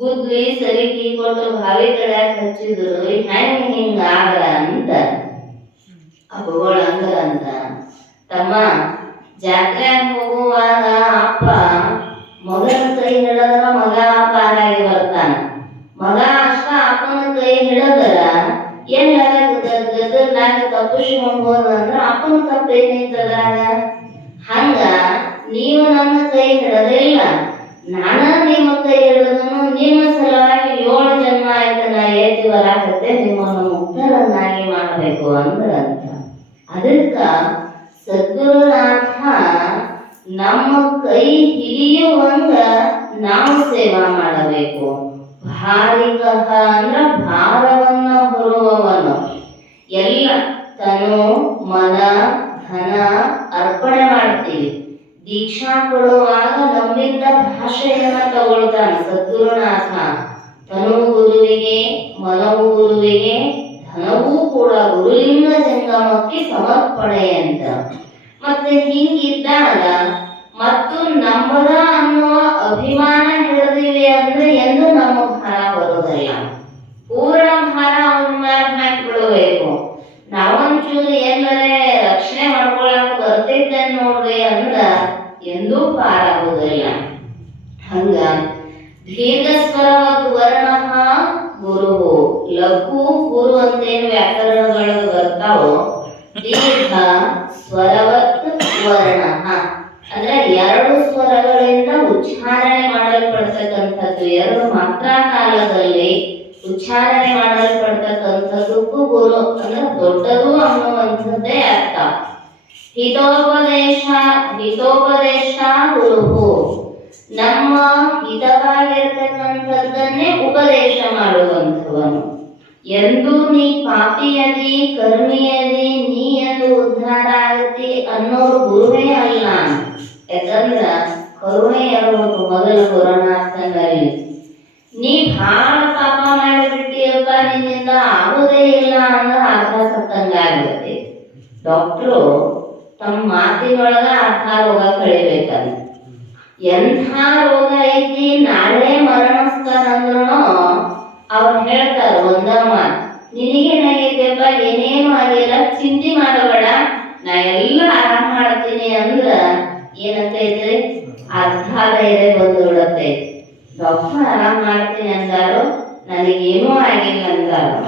ಗುದ್ಲಿ ಸರಿಕಿ ಕೊಟ್ಟು ಭಾವಿ ಕಡೆ ಹಚ್ಚಿದ್ರು, ಹಿಂಗ ಆದ್ರ ಅಂತ ಅಪ್ಪಗಳು ಅಂದ್ರಂತ. ತಮ್ಮ ಜಾತ್ರೆಗೆ ಹೋಗುವಾಗ ಅಪ್ಪ ಮಗನ ಕೈ ಹಿಡದ್ರ ಮಗ ಪಾರಾಗಿ ಬರ್ತಾನ. ಮಗ ಅಷ್ಟ ಅಪ್ಪನ ಕೈ ಹಿಡದ್ರ ಎಲ್ಲಾಗ ಗದ್ದಲ್ನಾಗ ತಪ್ಪಿಸ್ಕೊಂಡ್ಬೋದಂದ್ರ ಅಪ್ಪನ ತಪ್ಪ ಏನೈತದ್ರಾಗ? ಹಂಗ ನೀವು ನನ್ನ ಕೈ ಹಿಡದಿಲ್ಲ, ನಾನ ನಿಮ್ಮ ಕೈ ಹಿಡಿದನು. ನಿಮ್ಮ ಸಲುವಾಗಿ 7 ಜನ್ಮ ಆಯ್ತ ನಾ ಎತ್ತಿ ಬರಾಕತ್ತೆ, ನಿಮ್ಮನ್ನು ಮುಕ್ತರನ್ನಾಗಿ ಮಾಡಬೇಕು ಅಂದ್ರಂತ. ಅದಕ್ಕ ಸದ್ಗುರುನಾಥ ನಮ್ಮ ಕೈ ಹಿಡಿಯುವಂಗ ನಾವು ಸೇವಾ ಮಾಡಬೇಕು. ಭಾರಿಕಃ ಅಂದ್ರ ಭಾರವನ್ನ ಹೊರುವವನು. ಎಲ್ಲ ತನು ಮನ ಧನ ಅರ್ಪಣೆ ಮಾಡ್ತೀವಿ. ದೀಕ್ಷಾ ಕೊಡುವಾಗ ನಮ್ಮಿಂದ ಭಾಷೆಯನ್ನ ತಗೊಳ್ತಾನೆ ಸದ್ಗುರುನಾಥ. ತನು ಗುರುವಿಗೆ, ಮನವು ಗುರುವಿಗೆ, ಧನವೂ ಕೂಡ ಗುರುಲಿಂಗ ಜಂಗಮಕ್ಕೆ ಸಮರ್ಪಣೆ ಅಂತ. ಮತ್ತೆ ಹಿಂಗಿದ್ದಾಗ ಮತ್ತು ನಮ್ಮದ ಅನ್ನುವ ಅಭಿಮಾನ ಹಿಡಿದಿವಿ ಅಂದ್ರೆ ಎಂದು ನಮ್ಮ ಭಾರ ಬರೋದಲ್ಲ. ಪೂರ್ಣ ಭಾರ ಅವನ ಮೇಲೆ ಹಾಕಿಬಿಡಬೇಕು. ನಾವಂಚೂರು ಎಲ್ಲರೇ ರಕ್ಷಣೆ ಮಾಡ್ಕೊಳಕ್ ಬರ್ತಿದ್ದೆ ನೋಡ್ರಿ ಅಂದ್ರ ಎಂದೂ ಪಾರಾಗುವುದಿಲ್ಲ. ಹಂಗ ದೀರ್ಘ ಸ್ವರವತ್ ವರ್ಣ ಗುರು, ಲಘು ಗುರು ಅಂತೇನು ವ್ಯಾಕರಣಗಳು ಬರ್ತಾವೋ, ದೀರ್ಘ ಸ್ವರವತ್ ವರ್ಣ ಅಂದ್ರೆ 2 ಸ್ವರಗಳಿಂದ ಉಚ್ಚಾರಣೆ ಮಾಡಲ್ಪಡ್ತಕ್ಕಂಥದ್ದು, 2 ಮಾತ್ರ ಕಾಲದಲ್ಲಿ ಉಚ್ಚಾರಣೆ ಮಾಡಲ್ಪಡ್ತಕ್ಕಂಥದ್ದಕ್ಕೂ ಗುರು ಅಂದ್ರೆ ದೊಡ್ಡದು ಅನ್ನುವಂಥದ್ದೇ ಅರ್ಥ. ಹಿತೋಪದೇಶ ಗುರು, ನಮ್ಮ ಹಿತವಾಗಿರ್ತಕ್ಕಂಥದ್ದನ್ನೇ ಉಪದೇಶ ಮಾಡುವಂಥವನು. ಎಂದು ನೀ ಪಾಪಿಯದಿ ಕರ್ಮಿಯದಿ ನೀ ಎಂದು ಉದ್ಧಾರ ಆಗತಿ ಅನ್ನೋರು ಗುರುವೇ ಅಲ್ಲ. ಯಾಕಂದ್ರ ಕರುಣೆ ಇರಬೇಕು ಮೊದಲ ಗುರುನಾಥನಲ್ಲಿ. ನೀ ಬಹಳ ಪಾಪ ಮಾಡಿಬಿಟ್ಟಿಯಪ್ಪ, ನಿನ್ನಿಂದ ಆಗುದೇ ಇಲ್ಲ ಅಂದ್ರೆ ಅರ್ಧ ಸತ್ತಂಗಾಗ್ತದೆ. ಡಾಕ್ಟ್ರು ತಮ್ಮ ಮಾತಿನೊಳಗ ಅರ್ಧ ರೋಗ ಕಳಿಬೇಕಂತ. ಎಂಥ ರೋಗ ಐತಿ, ನಾಳೆ ಮರಣಿಸ್ತಾರಂದ್ರೂ ಅವ್ರು ಹೇಳ್ತಾರ ಒಂದ ಮಾತು, ನಿನಗೇನಾಗೈತೆಪ್ಪ, ಏನೇನು ಆಗಿಲ್ಲ, ಚಿಂತೆ ಮಾಡಬೇಡ, ನಾ ಎಲ್ಲ ಆರಾಮ್ ಮಾಡ್ತೀನಿ ಅಂದ್ರ ಏನಂತೈತ್ರಿ, ಅರ್ಧ ಧೈರ್ಯ ಬಂದ್ಬಿಡತ್ತೆ. ಡಾಕ್ಟರ್ ಆರಾಮ್ ಮಾಡ್ತೀನಿ ಅಂದಾರು, ನನಗೇನೂ ಆಗಿಲ್ಲ ಅಂದಾರು.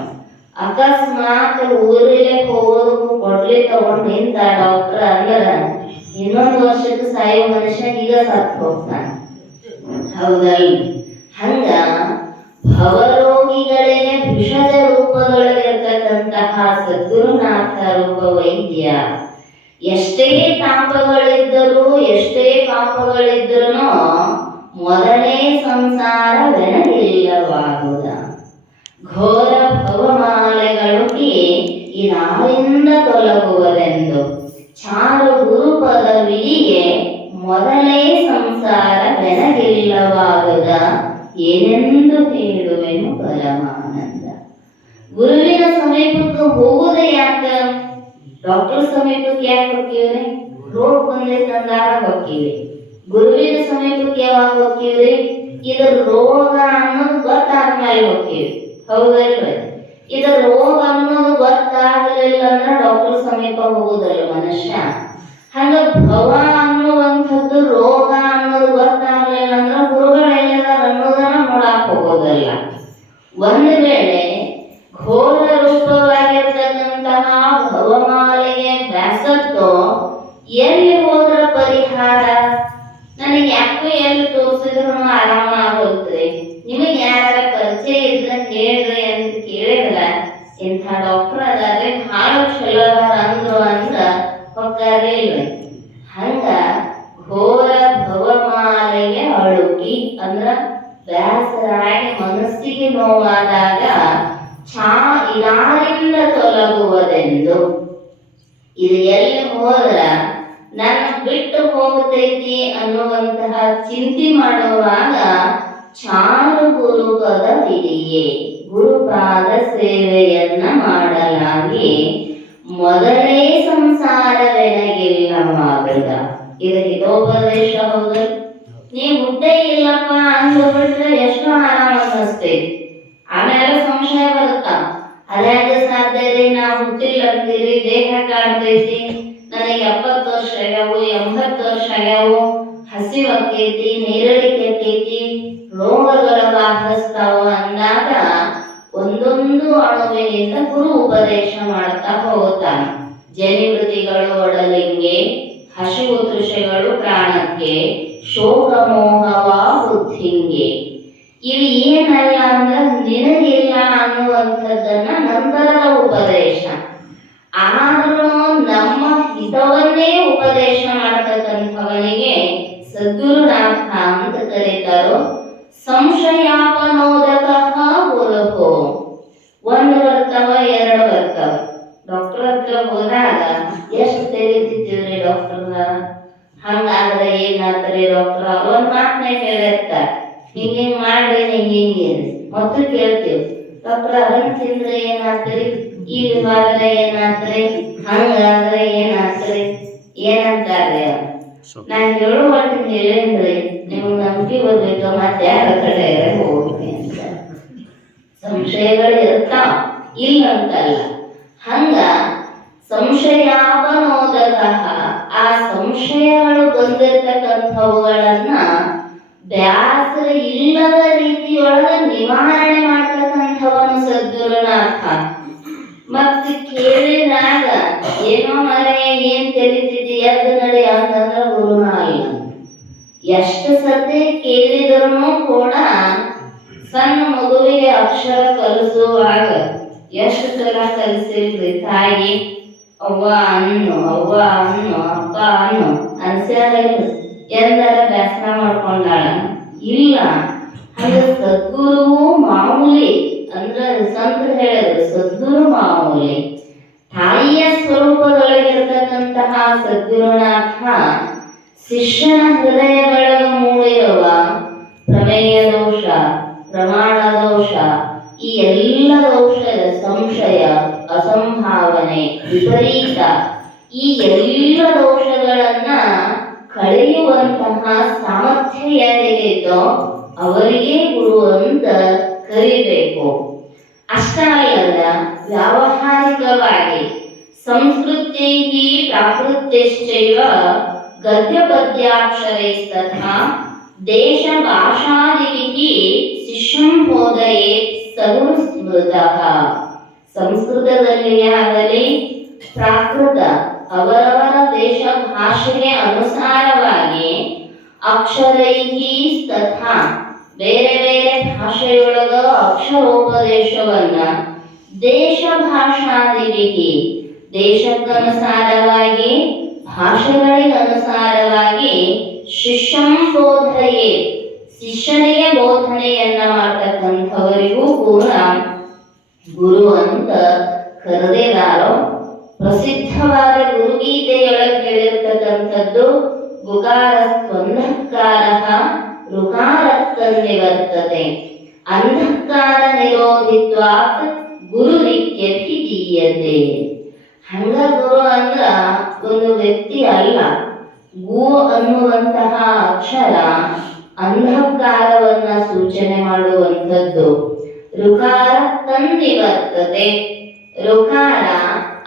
ಅಕಸ್ಮಾತ್ ಊರಿಗೆ ಹೋಗೋದಕ್ಕೂ ಕೊಡ್ಲಿ ತಗೊಂಡು ನಿಂತ ಡಾಕ್ಟರ್ ಅಂದ್ರ 1 ವರ್ಷಕ್ಕೆ ಸಾಯೋ ಮನುಷ್ಯ ಈಗ ಸತ್ತು ಹೋಗ್ತಾನೆ. ಹೌದಲ್? ಹಂಗ ಭವರೋಗಿಗಳಿಗೆ ವಿಷದ ರೂಪದೊಳಗಿರ್ತಕ್ಕಂತಹ ಸದ್ಗುರುನಾಥ ರೂಪ ವೈದ್ಯ. ಎಷ್ಟೇ ತಾಪಗಳಿದ್ದರೂ ಎಷ್ಟೇ ಪಾಪಗಳಿದ್ರೂ ಮೊದಲೇ ಸಂಸಾರವೆನಗಿಲ್ಲವಾಗುದ. ಘೋರ ಭವಮಾಲೆಗಳಿಗೆ ಇದಾರಿಂದ ತೊಲಗುವುದೆಂದು ಚಾರು ಗುರು ಪದವಿಗೆ ಮೊದಲೇ ಸಂಸಾರವೆನಗಿಲ್ಲವಾಗುದ. ಏನೆಂದು ಹೇಳುವೆನು ಪರಮಾನಂದ. ಗುರುವಿನ ಸಮೀಪಕ್ಕೆ ಹೋಗುವುದೇ ಯಾಕ? ಡಾಕ್ಟರ್ ಸಮೀಪಕ್ಕೆ ಯಾಕೆ ಹೋಗ್ತೀವ್ರಿ? ರೋಗ ಬಂದೈತಂದಾಗ ಹೋಗ್ತೀವಿ. ಗುರುವಿನ ಸಮೀಪಕ್ಕೆ ಯಾವಾಗ ಹೋಗ್ತೀವ್ರಿ? ಇದರ ರೋಗ ಅನ್ನೋದು ಗೊತ್ತಾದ್ಮೇಲೆ ಹೋಗ್ತೀವಿ. ಹೌದಲ್ರಿ? ಇದರ ರೋಗ ಅನ್ನೋದು ಗೊತ್ತಾಗಲಿಲ್ಲ ಅಂದ್ರೆ ಡಾಕ್ಟರ್ ಸಮೀಪ ಹೋಗುದಲ್ಲ ಮನುಷ್ಯ. ಹಂಗ ಭವ ಅನ್ನುವಂಥದ್ದು ರೋಗ ಅನ್ನೋದು ಗೊತ್ತಾಗಲಿಲ್ಲ ಅಂದ್ರೆ ಗುರುಗಳೆಲ್ಲದಾರ ಅನ್ನೋದನ್ನ ನೋಡಾಕ್ ಹೋಗೋದಲ್ಲ. ಒಂದು ವೇಳೆ ಘೋರ ರೂಪವಾಗಿರ್ತಕ್ಕಂತಹ ಭವಮಾಲೆಗೆ ಬ್ಯಾಸತ್ತೋ ಎಲ್ಲಿ ಹೋದ್ರ ಪರಿಹಾರ? ನನಗೆ ಯಾಕೋ ಎಲ್ಲಿ ಎಂದು. ಇದು ಎಲ್ಲಿ ಹೋದ್ರ ನನ್ನ ಬಿಟ್ಟು ಹೋಗುತ್ತೈತಿ ಅನ್ನುವಂತಹ ಚಿಂತೆ ಮಾಡುವಾಗ ಚಾರು ಗುರುಪದವಿದೆಯೇ ಗುರುಪಾದ ಸೇವೆಯನ್ನ ಮಾಡಲಾಗಿ ಮೊದಲೇ ಸಂಸಾರವೆನಗಿಲ್ಲವಾಗದ. ಇದು ಹಿತೋಪದೇಶ ಹೌದು. ನೀ ಹುಟ್ಟೇ ಇಲ್ಲಪ್ಪ ಅಂದ್ಬಿಟ್ರೆ ಎಷ್ಟು ಆರಾಮ ಅನ್ನಿಸ್ತೈತಿ. ಆಮೇಲೆ ಸಂಶಯ ಬರುತ್ತ, ಅದ್ಯಾಗ ಸಾಧ್ಯ ರೀ, ನಾವು ಹುಟ್ಟಿಲ್ಲ ಅಂತೀರಿ, ದೇಹ ಕಾಣ್ತೈತಿ, ನನಗೆ 70 ವರ್ಷ ಆಗ್ಯಾವು, 80 ವರ್ಷ ಆಗ್ಯಾವು, ಹಸಿವು ಆಕೈತಿ, ನೀರಡಿಕೆ ಆಕೈತಿ, ರೋಗಗಳ ಬಾಧಿಸ್ತಾವ ಅಂದಾಗ ಒಂದೊಂದು ಅಣುವಿನಿಂದ ಗುರು ಉಪದೇಶ ಮಾಡ್ತಾ ಹೋಗುತ್ತಾನೆ. ಜನಿವೃತಿಗಳು ಒಡಲಿಂಗೆ, ಹಸಿವು ತೃಷೆಗಳು ಪ್ರಾಣಕ್ಕೆ, ಶೋಕ ಮೋಹವ ಬುದ್ಧಿಂಗೆ. ಇವು ಏನಲ್ಲ ಅಂದ್ರೆ ನಿನಗಿಲ್ಲ ಅನ್ನುವಂಥದ್ದನ್ನ ನಂತರದ ಉಪದೇಶ. ಆದ್ರೂ ನಮ್ಮ ಹಿತವನ್ನೇ ಉಪದೇಶ ಮಾಡತಕ್ಕಂಥವನಿಗೆ ಸದ್ಗುರುನಾಥ ಅಂತ ಕರೀತಾರೋ. ಸಂಶಯಾಪನೋದಕ ಗುರುಹೋ. 1 ಬರ್ತಾವ 2 ಬರ್ತಾವ. ಡಾಕ್ಟರ್ ಹತ್ರ ಹೋದಾಗ ಎಷ್ಟು ತೆರೀತಿದ್ದೀವ್ರಿ ಡಾಕ್ಟರ್, ಹಂಗಾದ್ರೆ ಏನಾತ್ರಿ ಡಾಕ್ಟರ್, ಒಂದ್ ಮಾತನ್ನ ಹೇಳಿರ್ತಾರ, ಹಿಂಗೆ ಮಾಡ್ರಿ ಹಿಂಗೆ ಮತ್ತು ಕೇಳ್ತೀವಿ, ಡಾಕ್ಟರ್ ಅದನ್ನ ತಿಂದ್ರೆ ಏನಾತ್ರಿ, ಈ ವಿಭಾಗದ ಏನಾತ್ರಿ, ಹಂಗಾದ್ರೆ ಏನಾತ್ರಿ, ಏನಂತಾರ್ರಿ. ನಾ ಹೇಳುವಟ್ಟು ಹೇಳೇನ್ರಿ, ನಿಮ್ಗೆ ನಂಬಿಕೆ ಬರ್ಬೇಕ, ಮತ್ತೆ ಯಾರ ಕಡೆ ಹೋಗ್ರಿ ಅಂತ. ಸಂಶಯಗಳು ಇರ್ತಾವ, ಇಲ್ಲಂತಲ್ಲ. ಹಂಗ ಸಂಶಯಾಪನೋದಕ, ಆ ಸಂಶಯಗಳು ಬಂದಿರ್ತಕ್ಕಂಥವುಗಳನ್ನ ಬ್ಯಾಸರ ಇಲ್ಲದ ರೀತಿಯೊಳಗ ನಿವಾರಣೆ ಮಾಡ್ತಕ್ಕಂಥವನು ಸದ್ಗುರುನಾಥ. ಮತ್ತೆ ಕೇಳಿದಾಗ ಏನೋ ಮರೆ ಏನ್ ತೆರಿತಿದ್ದಿ ಎದ್ದು ನಡಿ ಅಂತಂದ್ರ ಗುರುನ ಅಲ್ಲ. ಎಷ್ಟು ಸತಿ ಕೇಳಿದ್ರು ಕೂಡ ಸಣ್ಣ ಮಗುವಿಗೆ ಅಕ್ಷರ ಕಲಿಸುವಾಗ ಎಷ್ಟು ಸಲ ಕಲಿಸಿಲ್ರಿ ತಾಯಿ, ಅವ್ವ ಅನ್ನು ಅವ್ವ ಅನ್ನು ಅಪ್ಪ ಅನ್ನು ಅನ್ಸ್ಯಾರ ಎಂದರ ವ್ಯಾಸನ ಮಾಡ್ಕೊಂಡಾಳ ಇಲ್ಲ. ಹಾಗೆ ಸದ್ಗುರು ಮಾಮೂಲಿ ಅಂದ್ರ ಸಂತರು ಹೇಳಿದ್ರು, ಸದ್ಗುರು ಮಾಮೂಲಿ. ತಾಯಿಯ ಸ್ವರೂಪದೊಳಗಿರ್ತಕ್ಕಂತಹ ಸದ್ಗುರುನಾಥ ಶಿಷ್ಯನ ಹೃದಯದೊಳಗ ಮೂಡಿರುವ ಪ್ರಮೇಯ ದೋಷ, ಪ್ರಮಾಣ ದೋಷ, ಈ ಎಲ್ಲ ದೋಷದ ಸಂಶಯ, ಅಸಂಭಾವನೆ, ವಿಪರೀತ, ಈ ಎಲ್ಲ ದೋಷಗಳನ್ನ ಕಳೆಯುವಂತಹ ಸಾಮರ್ಥ್ಯ ಯಾರಿಗಿತ್ತೋ ಅವರಿಗೆ ಗುರು ಅಂತ ಕರಿಬೇಕು. ಅಷ್ಟ ಅಲ್ಲದ ವ್ಯಾವಹಾರಿಕವಾಗಿ ಸಂಸ್ಕೃತಿ ಪ್ರಾಕೃತ್ಯಶ್ಚೈವ ಗದ್ಯ ಪದ್ಯಾಕ್ಷರೈಸ್ತಥಾ ದೇಶ ಭಾಷಾದಿವಿಹಿ ಶಿಷ್ಯಂ ಬೋಧಯೇ ಸಗುರು ಸ್ಮೃತಃ. ಸಂಸ್ಕೃತದಲ್ಲಿ ಆಗಲಿ ಪ್ರಾಕೃತ ಅವರವರ ದೇಶ ಭಾಷೆಗೆ ಅನುಸಾರವಾಗಿ ಅಕ್ಷರೈಹಿ ತಥಾ ಬೇರೆ ಬೇರೆ ಭಾಷೆಯೊಳಗ ಅಕ್ಷರೋಪದೇಶವನ್ನ ದೇಶ ಭಾಷಾದಿವಿಹಿ ದೇಶಕ್ಕನುಸಾರವಾಗಿ ಭಾಷೆಗಳಿಗನುಸಾರವಾಗಿ ಶಿಷ್ಯಂ ಬೋಧಯೇ ಶಿಷ್ಯನಿಗೆ ಬೋಧನೆಯನ್ನ ಮಾಡತಕ್ಕಂಥವರಿಗೂ ಕೂಡ ಗುರು ಅಂತ ಕರೆದಿದ್ದಾರೋ. ಪ್ರಸಿದ್ಧವಾದ ಗುರುಗೀತೆಯೊಳಗೆ ಹೇಳಿರ್ತಕ್ಕಂಥದ್ದು ಗುಗಾರಸ್ತ್ವಂಧಕಾರ ಋಕಾರತ್ತನ್ನಿವರ್ತತೆ ಅಂಧಕಾರ ನಿರೋಧಿತ್ವಾತ್ ಗುರುರಿತ್ಯಭಿಧೀಯತೆ. ಹಂಗ ಗುರು ಅಂದ್ರ ಒಂದು ವ್ಯಕ್ತಿ ಅಲ್ಲ. ಗು ಅನ್ನುವಂತಹ ಅಕ್ಷರ ಅಂಧಕಾರವನ್ನ ಸೂಚನೆ ಮಾಡುವಂಥದ್ದು. ಋಕಾರ ತನ್ನಿವರ್ತತೆ, ಋಕಾರ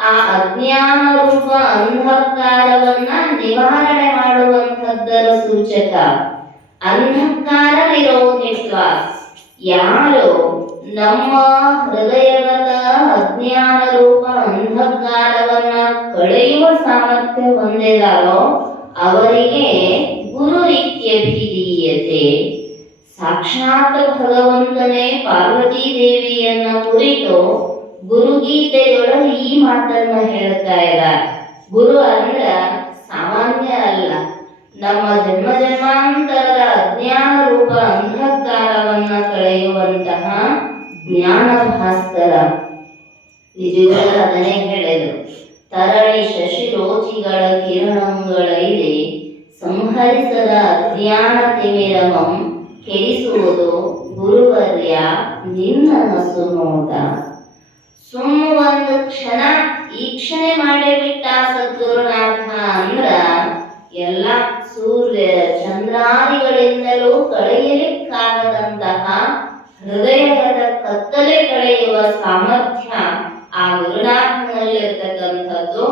ಆ ಅಜ್ಞಾನ ರೂಪ ಅಂಧಕಾರವನ್ನ ನಿವಾರಣೆ ಮಾಡುವಂಥದ್ದರ ಸೂಚಕ. ಅಂಧಕಾರ ನಿರೋಧಿತ್ವ, ಯಾರು ನಮ್ಮ ಹೃದಯದ ಅಜ್ಞಾನ ರೂಪ ಅಂಧಕಾರವನ್ನ ಕಳೆಯುವ ಸಾಮರ್ಥ್ಯ ಹೊಂದಿದಾರೋ ಅವರಿಗೆ ಗುರು ಇತ್ಯಭಿಧೀಯತೆ. ಸಾಕ್ಷಾತ್ ಭಗವಂತನೇ ಪಾರ್ವತೀ ದೇವಿಯನ್ನ ಕುರಿತು ಗುರುಗೀತೆಯೊಳಗೆ ಈ ಮಾತನ್ನ ಹೇಳ್ತಾ ಇದ್ದಾರೆ. ಗುರು ಅಂದ್ರ ಸಾಮಾನ್ಯ ಅಲ್ಲ, ನಮ್ಮ ಜನ್ಮ ಜನ್ಮಾಂತರದ ಅಜ್ಞಾನ ರೂಪ ಅಂಧಕಾರವನ್ನ ಕಳೆಯುವಂತಹ ಜ್ಞಾನ ಭಾಸ್ಕರ. ನಿಜವಾದ ಅದನ್ನೇ ಹೇಳಿದ್ರು. ತರಣಿ ಶಶಿರೋಚಿಗಳ ಕಿರಣಗಳೈದೆ ಸಂಹರಿಸದ ಅಜ್ಞಾನ ತಿಮಿರಮಂ ಕೆಡಿಸುವುದು ಗುರುವರ್ಯ ನಿನ್ನ ನಸು ನೋಟ. ಸುಮ್ಮ ಒಂದು ಕ್ಷಣ ಈಕ್ಷಣೆ ಮಾಡಿಬಿಟ್ಟ ಸದ್ಗುರುನಾಥ ಅಂದ್ರ ಎಲ್ಲ ಸೂರ್ಯ ಚಂದ್ರಾದಿಗಳಿಂದಲೂ ಕಳೆಯಲಿಕ್ಕಾಗದಂತಹ ಹೃದಯದ ಕತ್ತಲೆ ಕಳೆಯುವ ಸಾಮರ್ಥ್ಯ ಆ ಗುರುನಾಥನಲ್ಲಿರ್ತಕ್ಕಂಥದ್ದು.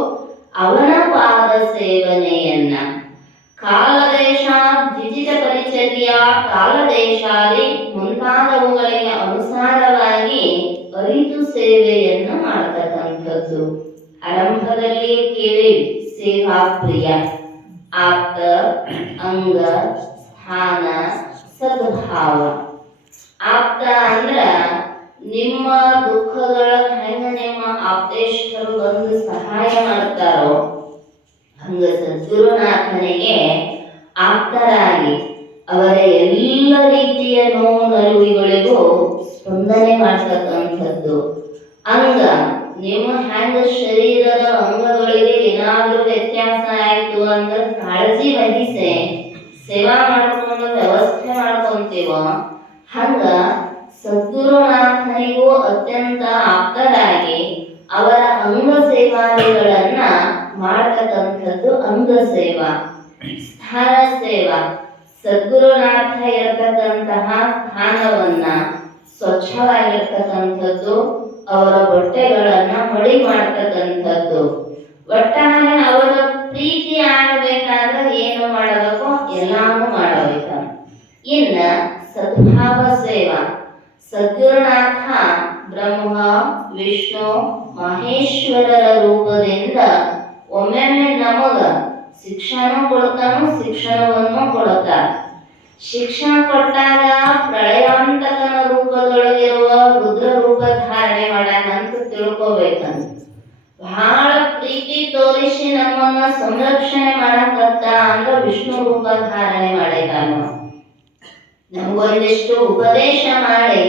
ಅವನ ಪಾದ ಸೇವನೆಯನ್ನ ಕಾಲದೇಶ ದ್ವಿಜಿತ ಪರಿಚರ್ಯ ಕಾಲದೇಶಾದಿ ಮುಂತಾದವುಗಳಿಗೆ ಅನುಸಾರವಾಗಿ ಅರಿತು ಸೇವೆಯನ್ನು ಮಾಡತಕ್ಕಂಥದ್ದು. ಆರಂಭದಲ್ಲಿ ಕೇಳಿ ಸೇವಾ ಪ್ರಿಯ, ಆಪ್ತ, ಅಂಗ, ಸ್ಥಾನ, ಸದ್ಭಾವ. ಆಪ್ತ ಅಂದ್ರ ನಿಮ್ಮ ದುಃಖಗಳ ಹೆಂಗ ನಿಮ್ಮ ಆಪ್ತೇಶ್ವರು ಬಂದು ಸಹಾಯ ಮಾಡ್ತಾರೋ ಹಂಗ ಸದ್ಗುರುನಾಥನಿಗೆ ಆಪ್ತರಾಗಿ ಅವರ ಎಲ್ಲ ರೀತಿಯ ನೋವು ನಲುವಿಗಳಿಗೂ ಸ್ಪಂದನೆ ಮಾಡ್ತಕ್ಕಂಥದ್ದು. ಅಂಗ ನಿಮ್ಮ ಹೆಂಗ ಶರೀರದ ಅಂಗಗಳಿಗೆ ಏನಾದ್ರೂ ವ್ಯತ್ಯಾಸ ಆಯ್ತು ಅಂದ್ರೆ ಕಾಳಜಿ ವಹಿಸಿ ಸೇವಾ ಮಾಡ್ಕೊಂಡು ವ್ಯವಸ್ಥೆ ಮಾಡ್ಕೊಂತೀವೋ ಹಂಗ ಸದ್ಗುರುನಾಥನಿಗೂ ಅತ್ಯಂತ ಆಪ್ತರಾಗಿ ಅವರ ಅಂಗ ಸೇವಾದಿಗಳನ್ನ ಮಾಡತಕ್ಕಂಥದ್ದು ಅಂಗ ಸೇವಾ. ಸ್ಥಾನ ಸೇವಾ, ಸದ್ಗುರುನಾಥ ಇರತಕ್ಕಂತಹ ಸ್ಥಾನವನ್ನ ಸ್ವಚ್ಛವಾಗಿರ್ತಕ್ಕಂಥದ್ದು, ಅವರ ಬಟ್ಟೆಗಳನ್ನ ಮಡಿ ಮಾಡ್ತಕ್ಕಂಥದ್ದು. ಒಟ್ಟಾರೆ ಅವರ ಪ್ರೀತಿ ಆಗಬೇಕಾದ್ರೆ ಏನು ಮಾಡಬೇಕು, ಎಲ್ಲಾನು ಮಾಡಬೇಕು. ಇನ್ನ ಸದ್ಭಾವ ಸೇವಾ, ಸದ್ಗುರುನಾಥ ಬ್ರಹ್ಮ ವಿಷ್ಣು ಮಹೇಶ್ವರರ ರೂಪದಿಂದ ಒಮ್ಮೆಮ್ಮೆ ನಮಗ ಶಿಕ್ಷಣ ಕೊಡ್ತಾನು, ಶಿಕ್ಷಣವನ್ನು ಕೊಡ್ತಾನ. ಶಿಕ್ಷಣ ಕೊಟ್ಟಾಗ ಪ್ರಳಯಾಂತಕನ ರೂಪದೊಳಗಿರುವ ರುದ್ರ ರೂಪ ಧಾರಣೆ ಮಾಡಕಂತ ತಿಳ್ಕೋಬೇಕಂತ ಬಹಳ ಪ್ರೀತಿ ತೋರಿಸಿ ನಮ್ಮನ್ನ ಸಂರಕ್ಷಣೆ ಮಾಡಕತ್ತ ಅಂದ್ರ ವಿಷ್ಣು ರೂಪ ಧಾರಣೆ ಮಾಡಿದಾನ. ನಮಗೊಂದಿಷ್ಟು ಉಪದೇಶ ಮಾಡಿ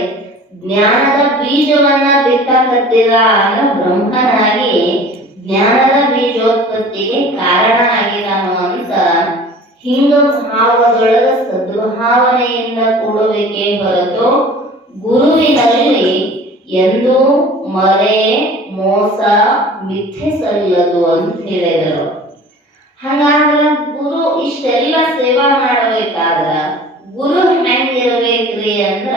ಜ್ಞಾನದ ಬೀಜವನ್ನ ಬಿತ್ತಕತ್ತಿದ ಅಂದ್ರ ಬ್ರಹ್ಮನಾಗಿ ಜ್ಞಾನದ ಬೀಜೋತ್ಪತ್ತಿಗೆ ಕಾರಣ ಆಗಿದಾನು ಅಂತ ಹಿಂಗ ಭಾವದೊಳಗ ಸದ್ಭಾವನೆಯಿಂದ ಕೂಡಬೇಕೇ ಹೊರತು ಗುರುವಿನಲ್ಲಿ ಎಂದೂ ಮರೆ ಮೋಸ ಮಿಥ್ಯೆ ಸಲ್ಲದು ಅಂತ ಹೇಳಿದರು. ಹಾಗಾದ್ರ ಗುರು ಇಷ್ಟೆಲ್ಲ ಸೇವಾ ಮಾಡಬೇಕಾದ್ರ ಗುರು ಹೆಂಗಿರಬೇಕ್ರಿ ಅಂದ್ರ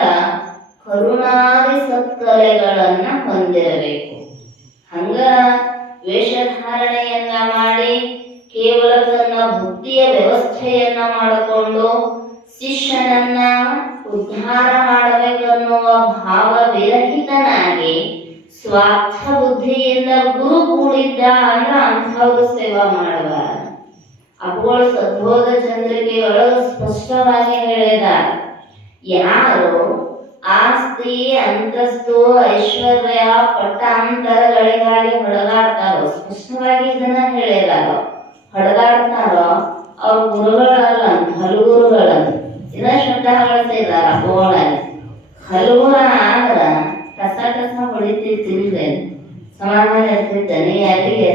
ಕರುಣಾದಿ ಸತ್ಕಲೆಗಳನ್ನ ಹೊಂದಿರಬೇಕು. ಹಂಗ ವೇಷಧಾರಣೆಯನ್ನ ಮಾಡಿ ಕೇವಲ ತನ್ನ ಭಕ್ತಿಯ ವ್ಯವಸ್ಥೆಯನ್ನ ಮಾಡಿಕೊಂಡು ಶಿಷ್ಯನನ್ನ ಉದ್ಧಾರ ಮಾಡಬೇಕನ್ನುವ ಭಾವ ವಿರಹಿತನಾಗಿ ಸ್ವಾರ್ಥ ಬುದ್ಧಿಯಿಂದ ಗುರು ಕೂಡಿದ್ದ ಅಂದ್ರ ಅಂಥವ್ರು ಸೇವಾ ಮಾಡಬಾರದು. ಅವುಗಳು ಸದ್ಬೋಧ ಚಂದ್ರಿಕೆಯೊಳಗೆ ಸ್ಪಷ್ಟವಾಗಿ ಹೇಳಿದ್ದಾರೆ. ಯಾರು ಆಸ್ತಿ ಅಂತಸ್ತು ಐಶ್ವರ್ಯ ಪಟ್ಟಾಂತರಗಳಿಗಾಗಿ ಹೊಡೆದಾಡ್ತಾರೋ, ಸ್ಪಷ್ಟವಾಗಿ ಇದನ್ನ ಹೇಳಿದಾರೋ, ಹೊಡೆದಾಡ್ತಾರೋ ಅವ್ರ ಗುರುಗಳಲ್ಲ, ಹಲಗುರುಗಳನ್ನ ಇದ ಶಬ್ದ ಬಳಸಿದಾರ. ಗೋಳ ಹಲಗುರ ಆದ್ರ ಕಸ ಕಸ ಹೊಡಿತಿದ್ದಿಲ್ವೇ, ಸಮಾಧಾನ ಇರ್ತಿದ್ದಾನೆ ಯಾರಿಗೆ.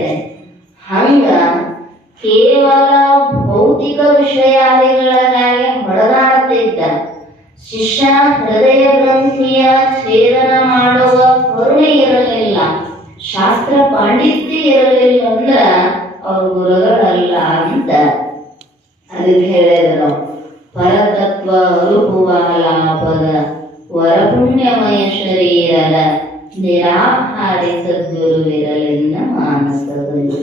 ಹಂಗ ಕೇವಲ ಭೌತಿಕ ವಿಷಯಾದಿಗಳಿಗಾಗಿ ಹೊಡೆದಾಡ್ತಿದ್ದ ಶಿಷ್ಯನ ಹೃದಯ ಗ್ರಂಥಿಯ ಛೇದನ ಮಾಡುವ ಕರುಣೆ ಇರಲಿಲ್ಲ, ಶಾಸ್ತ್ರ ಪಾಂಡಿತ್ಯ ಇರಲಿಲ್ಲ ಅಂದ್ರ ಅವ್ರ ಗುರುಗಳಲ್ಲ ಅಂತ ಅದಕ್ಕೆ ಹೇಳಿದರು. ಪರತತ್ವ ಅನುಭವಾಲಾಪದ ವರಪುಣ್ಯಮಯ ಶರೀರದ ನಿರಾಹಾರಿ ಸದ್ಗುರುವಿರಲಿಲ್ಲ ಮಾನಸದಲ್ಲಿ.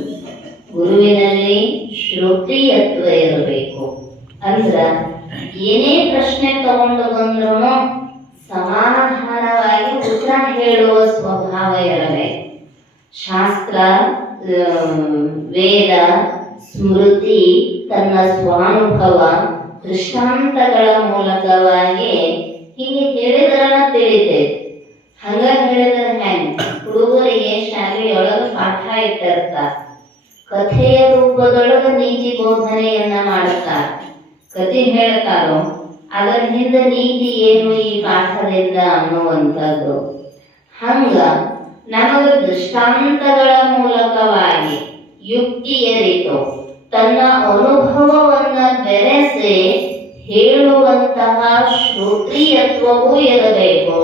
ಗುರುವಿನಲ್ಲಿ ಶ್ರೋತ್ರಿಯತ್ವ ಇರಬೇಕು. ಅಂದ್ರ ಏನೇ ಪ್ರಶ್ನೆ ತಗೊಂಡು ಬಂದ್ರು ಸಮಾಧಾನವಾಗಿ ಉತ್ತರ ಹೇಳುವ ಸ್ವಭಾವ ಇರಬೇಕು. ಶಾಸ್ತ್ರ ವೇದ ಸ್ಮೃತಿ ತನ್ನ ಸ್ವಾನುಭವ ದೃಷ್ಟಾಂತಗಳ ಮೂಲಕವಾಗಿ ಹೀಗೆ ಹೇಳಿದ್ರನ್ನ ತಿಳಿತೇವೆ. ಹಂಗ ಹೇಳಿದ್ರೆ ಹೆಂಗ, ಹುಡುಗರಿಗೆ ಶಾಲೆಯೊಳಗೆ ಪಾಠ ಇಟ್ಟಿರ್ತಾರ, ಕಥೆಯ ರೂಪದೊಳಗೆ ನೀತಿ ಬೋಧನೆಯನ್ನ ಮಾಡ್ತಾರ, ಕಥೆ ಹೇಳ್ತಾರೋ ಅದರ ಹಿಂದೆ ನೀತಿ ಏನು ಈ ಪಾಠದಿಂದ ಅನ್ನುವಂಥದ್ದು. ಹಂಗ ನಮಗೆ ದೃಷ್ಟಾಂತಗಳ ಮೂಲಕವಾಗಿ ಯುಕ್ತಿಯರಿತು ತನ್ನ ಅನುಭವವನ್ನ ಬೆರೆಸಿ ಹೇಳುವಂತಹ ಶ್ರೋತ್ರಿಯತ್ವವೂ ಇರಬೇಕು.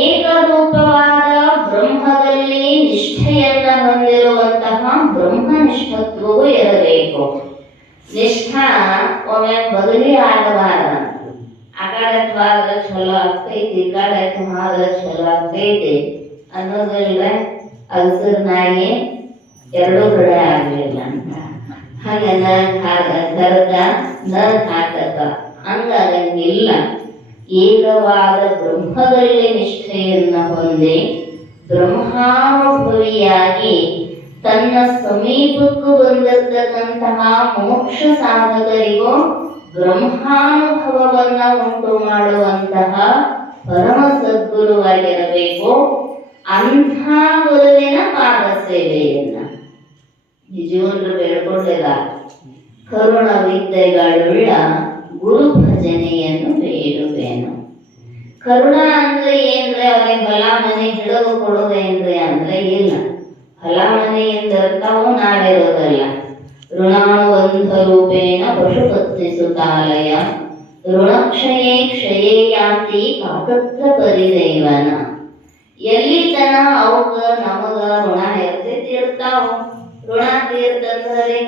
ಏಕರೂಪವಾದ ಬ್ರಹ್ಮದಲ್ಲಿ ನಿಷ್ಠೆಯನ್ನ ಹೊಂದಿರುವಂತಹ ಬ್ರಹ್ಮನಿಷ್ಠತ್ವವೂ ಇರಬೇಕು. ನಿಷ್ಠಾ ಒಮ್ಮೆ ಬದಲಿ ಆಗಬಾರದು. ಆ ಕಡೆ ಆದ್ರೆ ಚಲೋ ಆಗ್ತೈತಿ, ಈ ಕಡೆ ಆದ್ರೆ ಚಲೋ ಆಗ್ತೈತಿ ಅನ್ನೋದಿಲ್ಲ. ಅಗಸರ್ನಾಗಿ ಎರಡೂ ಕಡೆ ಆಗ್ಲಿಲ್ಲ ಅಂತ ಹಾಗೆ ಕರ್ದ ಹಾಕತ್ತ ಹಂಗಾಗಂಗಿಲ್ಲ. ಏಕವಾದ ಬ್ರಹ್ಮದಲ್ಲಿ ನಿಷ್ಠೆಯನ್ನ ಹೊಂದಿ ಬ್ರಹ್ಮಾನುಭವಿಯಾಗಿ ತನ್ನ ಸಮೀಪಕ್ಕೂ ಬಂದಿರತಕ್ಕಂತಹ ಮೋಕ್ಷ ಸಾಧಕರಿಗೂ ಬ್ರಹ್ಮಾನುಭವವನ್ನ ಉಂಟು ಮಾಡುವಂತಹ ಪರಮ ಸದ್ಗುರುವಾಗಿರಬೇಕು. ಅಂಥ ಗುರುವಿನ ಪಾದ ಸೇವೆಯನ್ನ ನಿಜವನ್ರು ಬೇಡ್ಕೊಂಡಿಲ್ಲ. ಕರುಣ ವಿದ್ಯೆಗಳುಳ್ಳ ಗುರು ಭಜನೆಯನ್ನು ಬೇಡುವೆನು. ಕರುಣ ಅಂದ್ರೆ ಏನ್ರಿ? ಅವ್ರಿಗೆ ಹೊಲ ಮನೆ ಹಿಡಿದು ಕೊಡುದೇನ್ರಿ ಅಂದ್ರೆ ಇಲ್ಲ. ಹೊಲ ಮನೆ ಎಂದಿರ್ತಾವು, ನಾವಿರೋದಲ್ಲ. ಋಣಾನುಬಂಧ ರೂಪೇಣ ಪಶುಪತ್ನಿ ಸುತಾಲಯ ಋಣಕ್ಷಯೇ ಕ್ಷಯೇ ಯಾಂತಿ ಕಾಕತ್ರ ಪರಿದೇವನ. ಎಲ್ಲಿ ತನ ಅವಕ್ಕ ನಮಗ ಋಣ ಇರ್ತಾವ. ಋಣ ತೀರ್ತಂದ್ರೆ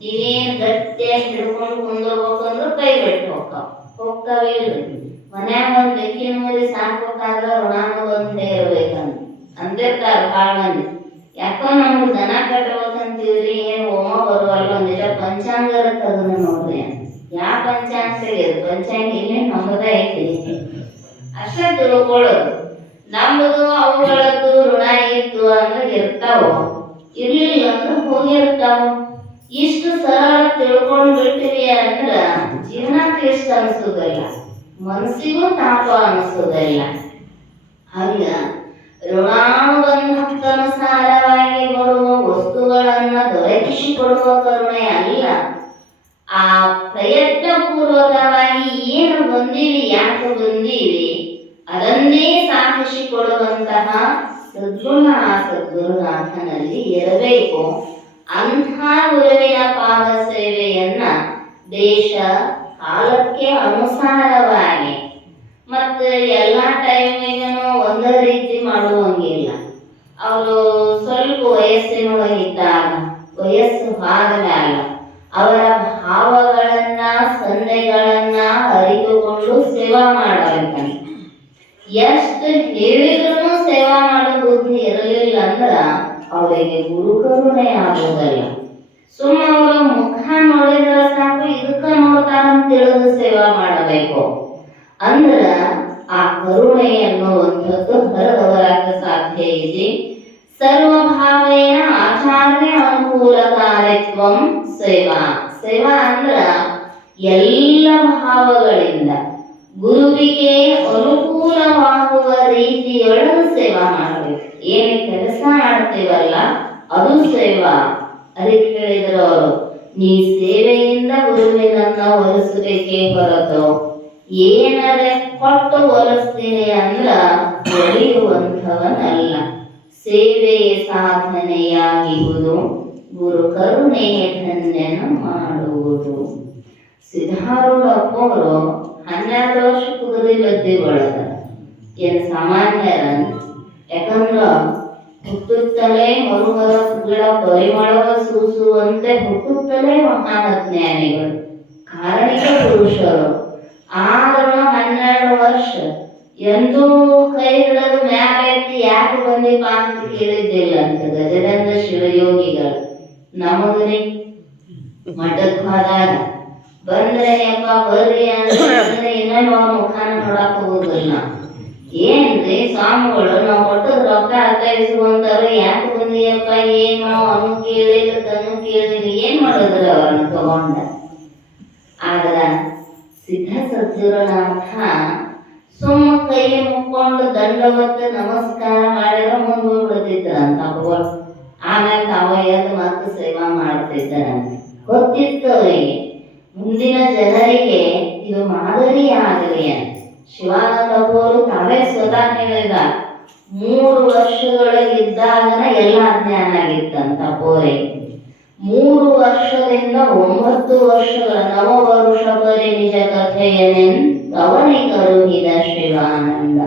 ನೀವೇನ್ ಗಟ್ಟಿಯಾಗಿ ಹಿಡ್ಕೊಂಡು ಕುಂದ್ರಬೇಕಂದ್ರೆ ಕೈ ಬಿಟ್ಟು ಹೋಗ್ತಾವಿಲ್ರಿ. ಮನ್ಯಾಗ ಒಂದ್ ಬೆಕ್ಕಿನ ಮೇಲೆ ಸಾಕ್ಬೇಕಾದ್ರೆ ಋಣಾನುಬಂಧೆ ಇರ್ಬೇಕಂತ ಅಂದಿರ್ತಾರ ಬಾಳ ಮಂದಿ. ಯಾಕೋ ನಮ್ಗೆ ದನ ಕಟ್ಟಬೇಕಂತೀವ್ರಿ, ಏನ್ ಹೋಮ ಬರುವಲ್ಲ, ಒಂದಿಟ ಪಂಚಾಂಗ ತೆಗೆದು ನೋಡ್ರಿ. ಯಾವ ಪಂಚಾಂಗ ತೆಗೆದು? ಪಂಚಾಂಗ ಇಲ್ಲಿ ನಮ್ಮದೇ ಐತಿ ಅಷ್ಟೇ ತಿಳ್ಕೊಳ್ಳೋದು. ನಮ್ಮದು ಅವುಗಳದ್ದು ಋಣ ಇತ್ತು ಅಂದ್ರೆ ಇರ್ತಾವ, ಇರ್ಲಿಲ್ಲ ಅಂದ್ರೆ ಹೋಗಿರ್ತಾವ. ಇಷ್ಟು ಸರಳ ತಿಳ್ಕೊಂಡ್ ಬಿಟ್ಟಿವಿ ಅಂದ್ರ ಜೀವನಕ್ಕೆ ಇಷ್ಟ ಅನ್ಸೋದಲ್ಲ, ಮನಸ್ಸಿಗೂ ತಾಪ ಅನಿಸೋದಲ್ಲ. ಹಂಗ ಋಣಾನುಬಂಧಕ್ಕನುಸಾರವಾಗಿ ಬರುವ ವಸ್ತುಗಳನ್ನ ದೊರಕಿಸಿಕೊಡುವ ಕರುಣೆ ಅಲ್ಲ, ಆ ಪ್ರಯತ್ನ ಪೂರ್ವಕವಾಗಿ ಏನು ಬಂದೀವಿ, ಯಾಕೆ ಬಂದೀವಿ ಅದನ್ನೇ ಸಾಧಿಸಿಕೊಡುವಂತಹ ಸದ್ಗುಣ ಆ ಸದ್ಗುರುನಾಥನಲ್ಲಿ ಇರಬೇಕು. ಅಂಥ ಗುರುವಿನ ಪಾದ ಸೇವೆಯನ್ನ ದೇಶ ಕಾಲಕ್ಕೆ ಅನುಸಾರವಾಗಿ ಮತ್ತೆ ಎಲ್ಲ ಟೈಮಿಗೂ ಒಂದೇ ರೀತಿ ಮಾಡುವಂಗಿಲ್ಲ. ಅವರು ಸ್ವಲ್ಪ ವಯಸ್ಸಿನೊಳಗಿದ್ದಾಗ, ವಯಸ್ಸು ಆದಮೇಲ ಅವರ ಭಾವಗಳನ್ನ ಸನ್ನೆಗಳನ್ನ ಅರಿತುಕೊಂಡು ಸೇವಾ ಮಾಡಬೇಕಂತ. ಎಷ್ಟು ಹೇಳಿದ್ರು ಸೇವಾ ಮಾಡೋ ಬುದ್ಧಿ ಇರಲಿಲ್ಲ ಅಂದ್ರ ಅವರಿಗೆ ಗುರು ಕರುಣೆ ಆಗುವುದಲ್ಲ. ಸುಮ್ಮ ಅವರ ಮುಖ ನೋಡಿದ್ರೆ ಸಾಕು, ಇದಕ್ಕ ನೋಡ್ತಾರಂತ ತಿಳಿದು ಸೇವಾ ಮಾಡಬೇಕು. ಅಂದ್ರ ಆ ಕರುಣೆ ಅನ್ನುವಂಥದ್ದು ಹೊರದವರಾಗ ಸಾಧ್ಯ ಇದೆ. ಸರ್ವಭಾವೇನ ಆಚಾರ್ಯ ಅನುಕೂಲಕಾರಿತ್ವಂ ಸೇವಾ. ಸೇವಾ ಅಂದ್ರ ಎಲ್ಲ ಭಾವಗಳಿಂದ ಗುರುವಿಗೆ ಅನುಕೂಲವಾಗುವ ರೀತಿಯೊಳಗೆ ಸೇವಾ ಮಾಡಬೇಕು. ಏನು ಕೆಲಸ ಮಾಡ್ತೀವಲ್ಲ ಅದು ಸೇವಾ. ಅದಕ್ಕೆ ಹೇಳಿದ್ರು ಅವರು, ನೀ ಸೇವೆಯಿಂದ ಗುರುವಿನನ್ನ ಒಲಿಸಬೇಕೇ ಹೊರತು ಏನರೆ ಕೊಟ್ಟು ಒಲಿಸ್ತೀನಿ ಅಂದ್ರ ಒಲಿಯುವಂಥವನಲ್ಲ. ಸೇವೆಯ ಸಾಧನೆಯಾಗಿರುವುದು ಗುರು ಕರುಣೆಯ ಧನ್ಯನ ಮಾಡುವುದು. ಸಿದ್ಧಾರೂಢಪ್ಪವರು 12 ವರ್ಷ ಕುದುರೆ ಲದ್ದಿ ಒಳಗ ಏನ್ ಸಾಮಾನ್ಯರ. ಯಾಕಂದ್ರ ಹುಟ್ಟುತ್ತಲೇ ಮರುಮರ ಗಿಡ ಪರಿಮಳವ ಸೂಸುವಂತೆ ಹುಟ್ಟುತ್ತಲೇ ಮಹಾನ ಜ್ಞಾನಿಗಳು, ಕಾರಣಿಕ ಪುರುಷರು. ಆದ್ರೂ 12 ವರ್ಷ ಎಂದೂ ಕೈ ಹಿಡಿದು ಮ್ಯಾಲೆತ್ತಿ ಯಾಕೆ ಬಂದಿಪ್ಪ ಅಂತ ಕೇಳಿದ್ದಿಲ್ಲ ಅಂತ ಗಜೇಂದ್ರ ಶಿವಯೋಗಿಗಳು. ನಮಗ್ರಿ ಮಠಕ್ಕೆ ಹೋದಾಗ ಬಂದ್ರೆ ಅಪ್ಪ ಬರ್ರಿ ಅಂದ್ರೆ ಇನ್ನೊಂದು ಅವ್ರ ಮುಖಾನ ನೋಡಕ್ ಹೋಗುದಿಲ್ಲ. ಏನ್ರಿ ಸ್ವಾಮಿಗಳು ನಾವು ಕೊಟ್ಟದ ರೊಕ್ಕ ಅರ್ಥೈಸುವಂತಾರು, ಯಾಕೆ ಬಂದಿಯಪ್ಪ ಏನೋ ಅನು ಕೇಳಿಲ್ಲ ತನು ಕೇಳಿಲ್ಲ, ಏನ್ ಮಾಡಿದ್ರ ಅವ್ರನ್ನ ತಗೊಂಡ. ಆದ್ರ ಸಿದ್ಧ ಸದ್ಗುರುನಾಥ ಸುಮ್ಮ ಕೈ ಮುಕ್ಕೊಂಡು ದಂಡವತ್ತ ನಮಸ್ಕಾರ ಮಾಡಿದ್ರೆ ಮುಂದೆ ಹೋಗ್ಬಿಡ್ತಿದ್ರಂತ. ಆಮೇಲೆ ತಾವ ಎದ್ದು ಮತ್ತೆ ಸೇವಾ ಮಾಡ್ತಿದ್ದಾರಂತೆ. ಗೊತ್ತಿತ್ತು ಅವರಿಗೆ, ಮುಂದಿನ ಜನರಿಗೆ ಇದು ಮಾದರಿ ಆಗಲಿ ಅಂತ. ಶಿವಾನಂದಪ್ಪವರು ತಾವೇ ಸ್ವತಃ ಹೇಳಿದ, 3 ವರ್ಷದೊಳಗಿದ್ದಾಗನ ಎಲ್ಲ ಜ್ಞಾನ ಆಗಿತ್ತಂತ ಬೋರೆ. 3 ವರ್ಷದಿಂದ 9 ವರ್ಷಗಳ ನವವರುಷ ಪರಿ ನಿಜ ಕಥೆಯನೆನ್ ಕವನಿಕರುಹಿದ ಶಿವಾನಂದ.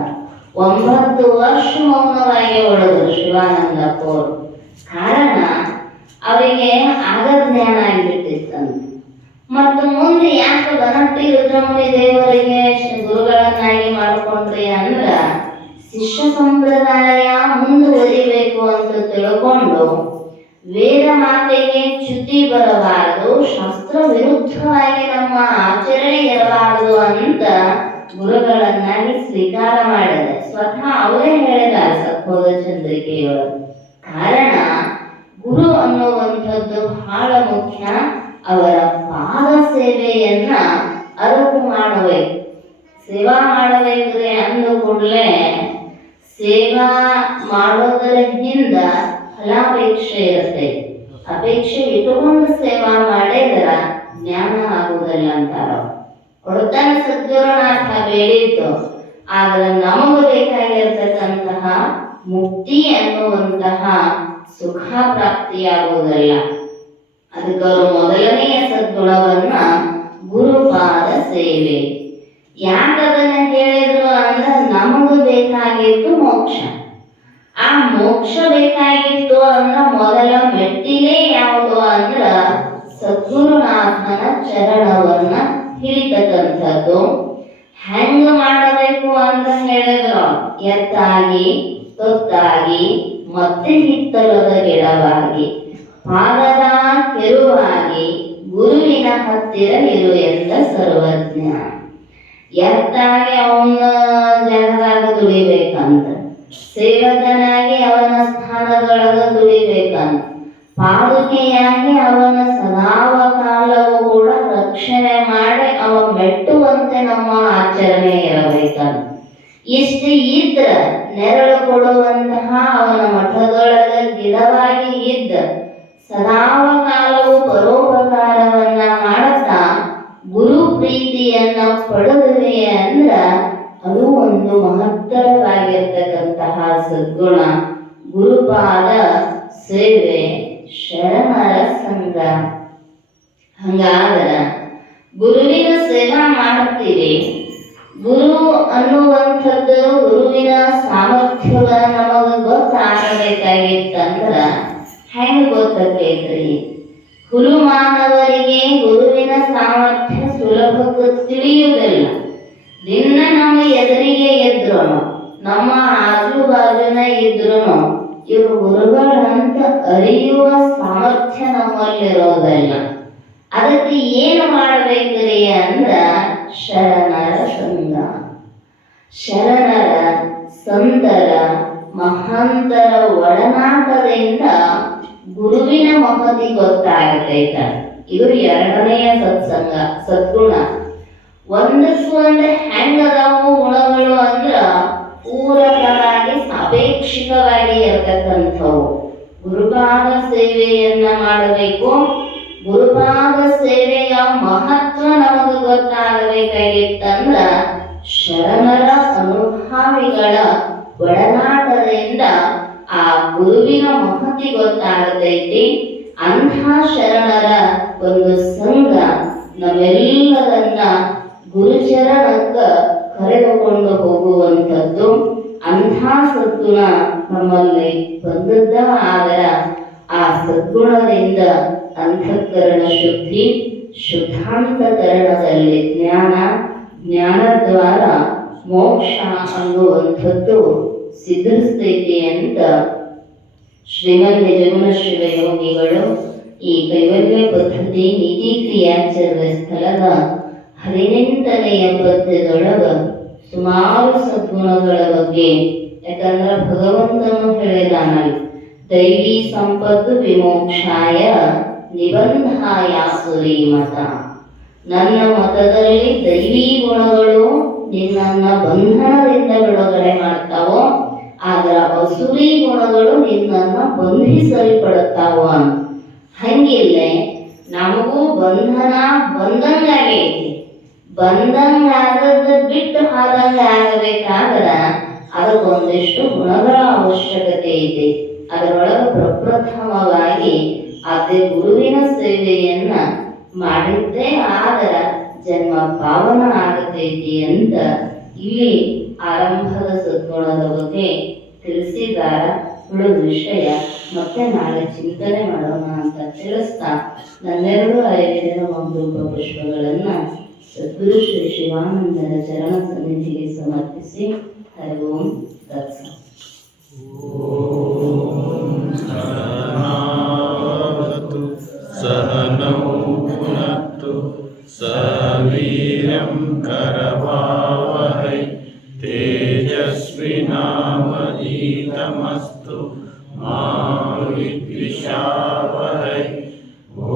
9 ವರ್ಷ ಮೌನವಾಗಿ ಉಳಿದ್ರು ಶಿವಾನಂದಪ್ಪವರು. ಕಾರಣ ಅವರಿಗೆ ಆಗ ಜ್ಞಾನ ಆಗಿಬಿಟ್ಟಿತ್ತಂತೆ. ಮತ್ತು ಮುಂದೆ ಯಾಕೆ ಬನಟ್ಟಿ ರುದ್ರಮುನಿ ದೇವರಿಗೆ ಗುರುಗಳನ್ನಾಗಿ ಮಾಡಿಕೊಂಡ್ರಿ ಅಂದ್ರ ಶಿಷ್ಯ ಸಂಪ್ರದಾಯ ಮುಂದುವರಿಬೇಕು ಅಂತ ತಿಳ್ಕೊಂಡು ವೇದ ಮಾತೆಗೆ ಚ್ಯುತಿ ಬರಬಾರದು, ಶಾಸ್ತ್ರ ವಿರುದ್ಧವಾಗಿ ನಮ್ಮ ಆಚರಣೆ ಇರಬಾರದು ಅಂತ ಗುರುಗಳನ್ನಾಗಿ ಸ್ವೀಕಾರ ಮಾಡಿದೆ. ಸ್ವತಃ ಅವರೇ ಹೇಳಿದ್ದಾರೆ ಸತ್ಬೋಧ ಚಂದ್ರಿಕೆಯವರು. ಕಾರಣ ಗುರು ಅನ್ನುವಂಥದ್ದು ಬಹಳ ಮುಖ್ಯ. ಅವರ ಪಾದ ಸೇವೆಯನ್ನ ಅರಿತು ಮಾಡಬೇಕು. ಸೇವಾ ಮಾಡಬೇಕ್ರಿ ಅಂದ ಕೂಡಲೇ ಸೇವಾ ಮಾಡೋದರ ಹಿಂದ ಫಲಾಪೇಕ್ಷೆ ಇರುತ್ತೆ. ಅಪೇಕ್ಷೆ ಇಟ್ಟುಕೊಂಡು ಸೇವಾ ಮಾಡಿದ್ರ ಜ್ಞಾನ ಆಗುವುದಿಲ್ಲ ಅಂತಾರ. ಕೊಡ್ತಾನೆ ಸದ್ಗುರುನಾಥ ಬೇಡಿದ್ದು, ಆದ್ರೆ ನಮಗೂ ಬೇಕಾಗಿರ್ತಕ್ಕಂತಹ ಮುಕ್ತಿ ಅನ್ನುವಂತಹ ಸುಖ ಪ್ರಾಪ್ತಿಯಾಗುವುದಿಲ್ಲ. ಅದಕ್ಕೆ ಅವರು ಮೊದಲನೆಯ ಸದ್ಗುಣವನ್ನ ಗುರುಪಾದ ಸೇವೆ. ಯಾಕದನ್ನ ಹೇಳಿದ್ರು ಅಂದ್ರೆ ನಮಗೂ ಬೇಕಾಗಿತ್ತು ಮೋಕ್ಷ. ಆ ಮೋಕ್ಷ ಬೇಕಾಗಿತ್ತು ಅಂದ್ರೆ ಮೊದಲ ಮೆಟ್ಟಿಲೇ ಯಾವುದು ಅಂದ್ರ ಸದ್ಗುರುನಾಥನ ಚರಣವನ್ನ ಹಿಡಿತಕ್ಕಂಥದ್ದು. ಹೆಂಗ ಮಾಡಬೇಕು ಅಂತ ಹೇಳಿದ್ರು, ಎತ್ತಾಗಿ ತೊತ್ತಾಗಿ ಮತ್ತೆ ಹಿತ್ತಲದ ಗಿಡವಾಗಿ ಪಾದದ ಕೆರುವಾಗಿ ಗುರುವಿನ ಹತ್ತಿರ ಇರು ಎಂದ ಸರ್ವಜ್ಞ. ಎತ್ತಾಗಿ ಅವನ ಜಾಗದಾಗ ದುಡಿಬೇಕಂತ, ಸೇವಕನಾಗಿ ಅವನ ಸ್ಥಾನದೊಳಗ ದುಡಿಬೇಕಂತ, ಪಾದುಕೆಯಾಗಿ ಅವನ ಸದಾವ ಕಾಲವೂ ಕೂಡ ರಕ್ಷಣೆ ಮಾಡಿ ಅವ ಮೆಟ್ಟುವಂತೆ ನಮ್ಮ ಆಚರಣೆ ಇರಬೇಕಂತ. ಇಷ್ಟು ಇದ್ರ ನೆರಳು ಕೊಡುವಂತಹ ಅವನ ಮಠದೊಳಗ ಗಿಡವಾಗಿ ಇದ್ದ ಸದಾವ ಕಾಲವು ಪರೋಪಕಾರವನ್ನ ಮಾಡುತ್ತಾ ಗುರು ಪ್ರೀತಿಯನ್ನ ಪಡೆದುವೆ ಅಂದ್ರ ಅದು ಒಂದು ಮಹತ್ತರವಾಗಿರ್ತಕ್ಕಂತಹ ಸದ್ಗುಣ. ಗುರುಪಾದ ಸೇವೆ, ಶರಣರ ಸಂಘ. ಹಂಗಾದ್ರ ಗುರುವಿನ ಸೇವಾ ಮಾಡುತ್ತೀವಿ. ಗುರು ಅನ್ನುವಂಥದ್ದು ಗುರುವಿನ ಸಾಮರ್ಥ್ಯವ ನಮಗ ಗೊತ್ತಾಗಬೇಕಾಗಿತ್ತಂದ್ರ ಹೆಂಗ ಗೊತ್ತಾಗೈತ್ರಿ? ಹುಲು ಮಾನವರಿಗೆ ಗುರುವಿನ ಸಾಮರ್ಥ್ಯ ಸುಲಭಕ್ಕೆ ತಿಳಿಯುವುದಿಲ್ಲ. ದಿನ ನಮ್ಮ ಎದುರಿಗೆ ಇದ್ರು, ನಮ್ಮ ಆಜು ಬಾಜುನ ಇದ್ರು ಇವರು ಗುರುಗಳಂತ ಅರಿಯುವ ಸಾಮರ್ಥ್ಯ ನಮ್ಮಲ್ಲಿರೋದಿಲ್ಲ. ಅದಕ್ಕೆ ಏನು ಮಾಡಬೇಕ್ರಿ ಅಂದ್ರ ಶರಣರ ಸಂಘ. ಶರಣರ ಸಂತರ ಮಹಾಂತರ ಒಡನಾಟದಿಂದ ಗುರುವಿನ ಮಹತಿ ಗೊತ್ತಾಗತೈತ. ಇದು ಎರಡನೆಯ ಸತ್ಸಂಗ ಸದ್ಗುಣ. ಒಂದಕ್ಕೂ ಅಂದ್ರೆ ಹೆಂಗದಾವು ಗುಣಗಳು ಅಂದ್ರ ಪೂರಕವಾಗಿ ಸಾಪೇಕ್ಷಿಕವಾಗಿ ಇರತಕ್ಕಂಥವು. ಗುರುಪಾದ ಸೇವೆಯನ್ನ ಮಾಡಬೇಕು. ಗುರುಪಾದ ಸೇವೆಯ ಮಹತ್ವ ನಮಗೆ ಗೊತ್ತಾಗಬೇಕಾಗಿತ್ತಂದ್ರ ಶರಣರ ಅನುಭಾವಿಗಳ ಒಡನಾಟದಿಂದ ಆ ಗುರುವಿನ ಮಹತಿ ಗೊತ್ತಾಗತೈತಿ. ಅಂಥ ಶರಣರ ಒಂದು ಸಂಘ ನಮ್ಮೆಲ್ಲರನ್ನ ಗುರುಚರಣಕ್ಕ ಕರೆದುಕೊಂಡು ಹೋಗುವಂಥದ್ದು. ಅಂಥ ಸದ್ಗುಣ ನಮ್ಮಲ್ಲಿ ಬಂದದ್ದ. ಆದರ ಆ ಸದ್ಗುಣದಿಂದ ಅಂತಃಕರಣ ಶುದ್ಧಿ, ಶುದ್ಧಾಂತಕರಣದಲ್ಲಿ ಜ್ಞಾನ, ಜ್ಞಾನದ್ವಾರ ಮೋಕ್ಷ ಅನ್ನುವಂಥದ್ದು ಸಿದ್ಧಿಸ್ತೈತಿ ಅಂತ ಶ್ರೀಮನ್ ನಿಜಗುಣ ಶಿವಯೋಗಿಗಳು ಈ ಕೈವಲ್ಯ ಪದ್ಧತಿ ನೀತಿ ಕ್ರಿಯಾಚರಣೆ ಸ್ಥಳದ 18ನೆಯ ಪದ್ಯದೊಳಗ ಸುಮಾರು ಸದ್ಗುಣಗಳ ಬಗ್ಗೆ, ಯಾಕಂದ್ರೆ ಭಗವಂತನು ಹೇಳಿದಾನಲ್ಲ, ದೈವಿ ಸಂಪತ್ತು ವಿಮೋಕ್ಷಾಯ ನಿಬಂಧಾಯ ಸುರೀಮತ. ನನ್ನ ಮತದಲ್ಲಿ ದೈವಿ ಗುಣಗಳು ನಿನ್ನನ್ನ ಬಂಧನದಿಂದ ಬಿಡುಗಡೆ ಮಾಡ್ತಾವೋ, ಆದ್ರ ಅಸುರಿ ಗುಣಗಳು ನಿನ್ನನ್ನ ಬಂಧಿಸಲ್ಪಡುತ್ತಾವ. ಹಂಗಿಲ್ಲೇ ನಮಗೂ ಬಂಧನ ಬಂದಂಗಾಗೈತಿ. ಬಂದಂಗಾಗದ ಬಿಟ್ಟು ಹಾದಂಗ ಆಗಬೇಕಾದ್ರ ಅದಕ್ಕೊಂದಿಷ್ಟು ಗುಣಗಳ ಅವಶ್ಯಕತೆ ಇದೆ. ಅದರೊಳಗೆ ಪ್ರಪ್ರಥಮವಾಗಿ ಅದೇ ಗುರುವಿನ ಸೇವೆಯನ್ನ ಮಾಡಿದ್ದೇ ಆದರ ಜನ್ಮ ಪಾವನ ಆಗತೈತಿ ಅಂತ ಇಲ್ಲಿ ಆರಂಭದ ಸದ್ಗುಣದ ಬಗ್ಗೆ ತಿಳಿಸಿದಾರ. ಉಳಿದ ವಿಷಯ ಮತ್ತೆ ನಾಳೆ ಚಿಂತನೆ ಮಾಡೋಣ ಅಂತ ತಿಳಿಸ್ತಾ ನನ್ನೆರಡು ಐದಿನ ಮಂಗೂಪ ಪುಷ್ಪಗಳನ್ನ ಸದ್ಗುರು ಶ್ರೀ ಶಿವಾನಂದರ ಚರಣ ಸನ್ನಿಧಿಗೆ ಸಮರ್ಪಿಸಿ ಹರಿ ಓಂ ತತ್ಸತ್. सहनौ भुनक्तु सवीर्यं करवावहै तेजस्विनावधीतमस्तु मा विद्विषावहै। ॐ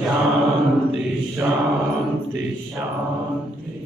शान्ति शान्ति शान्ति।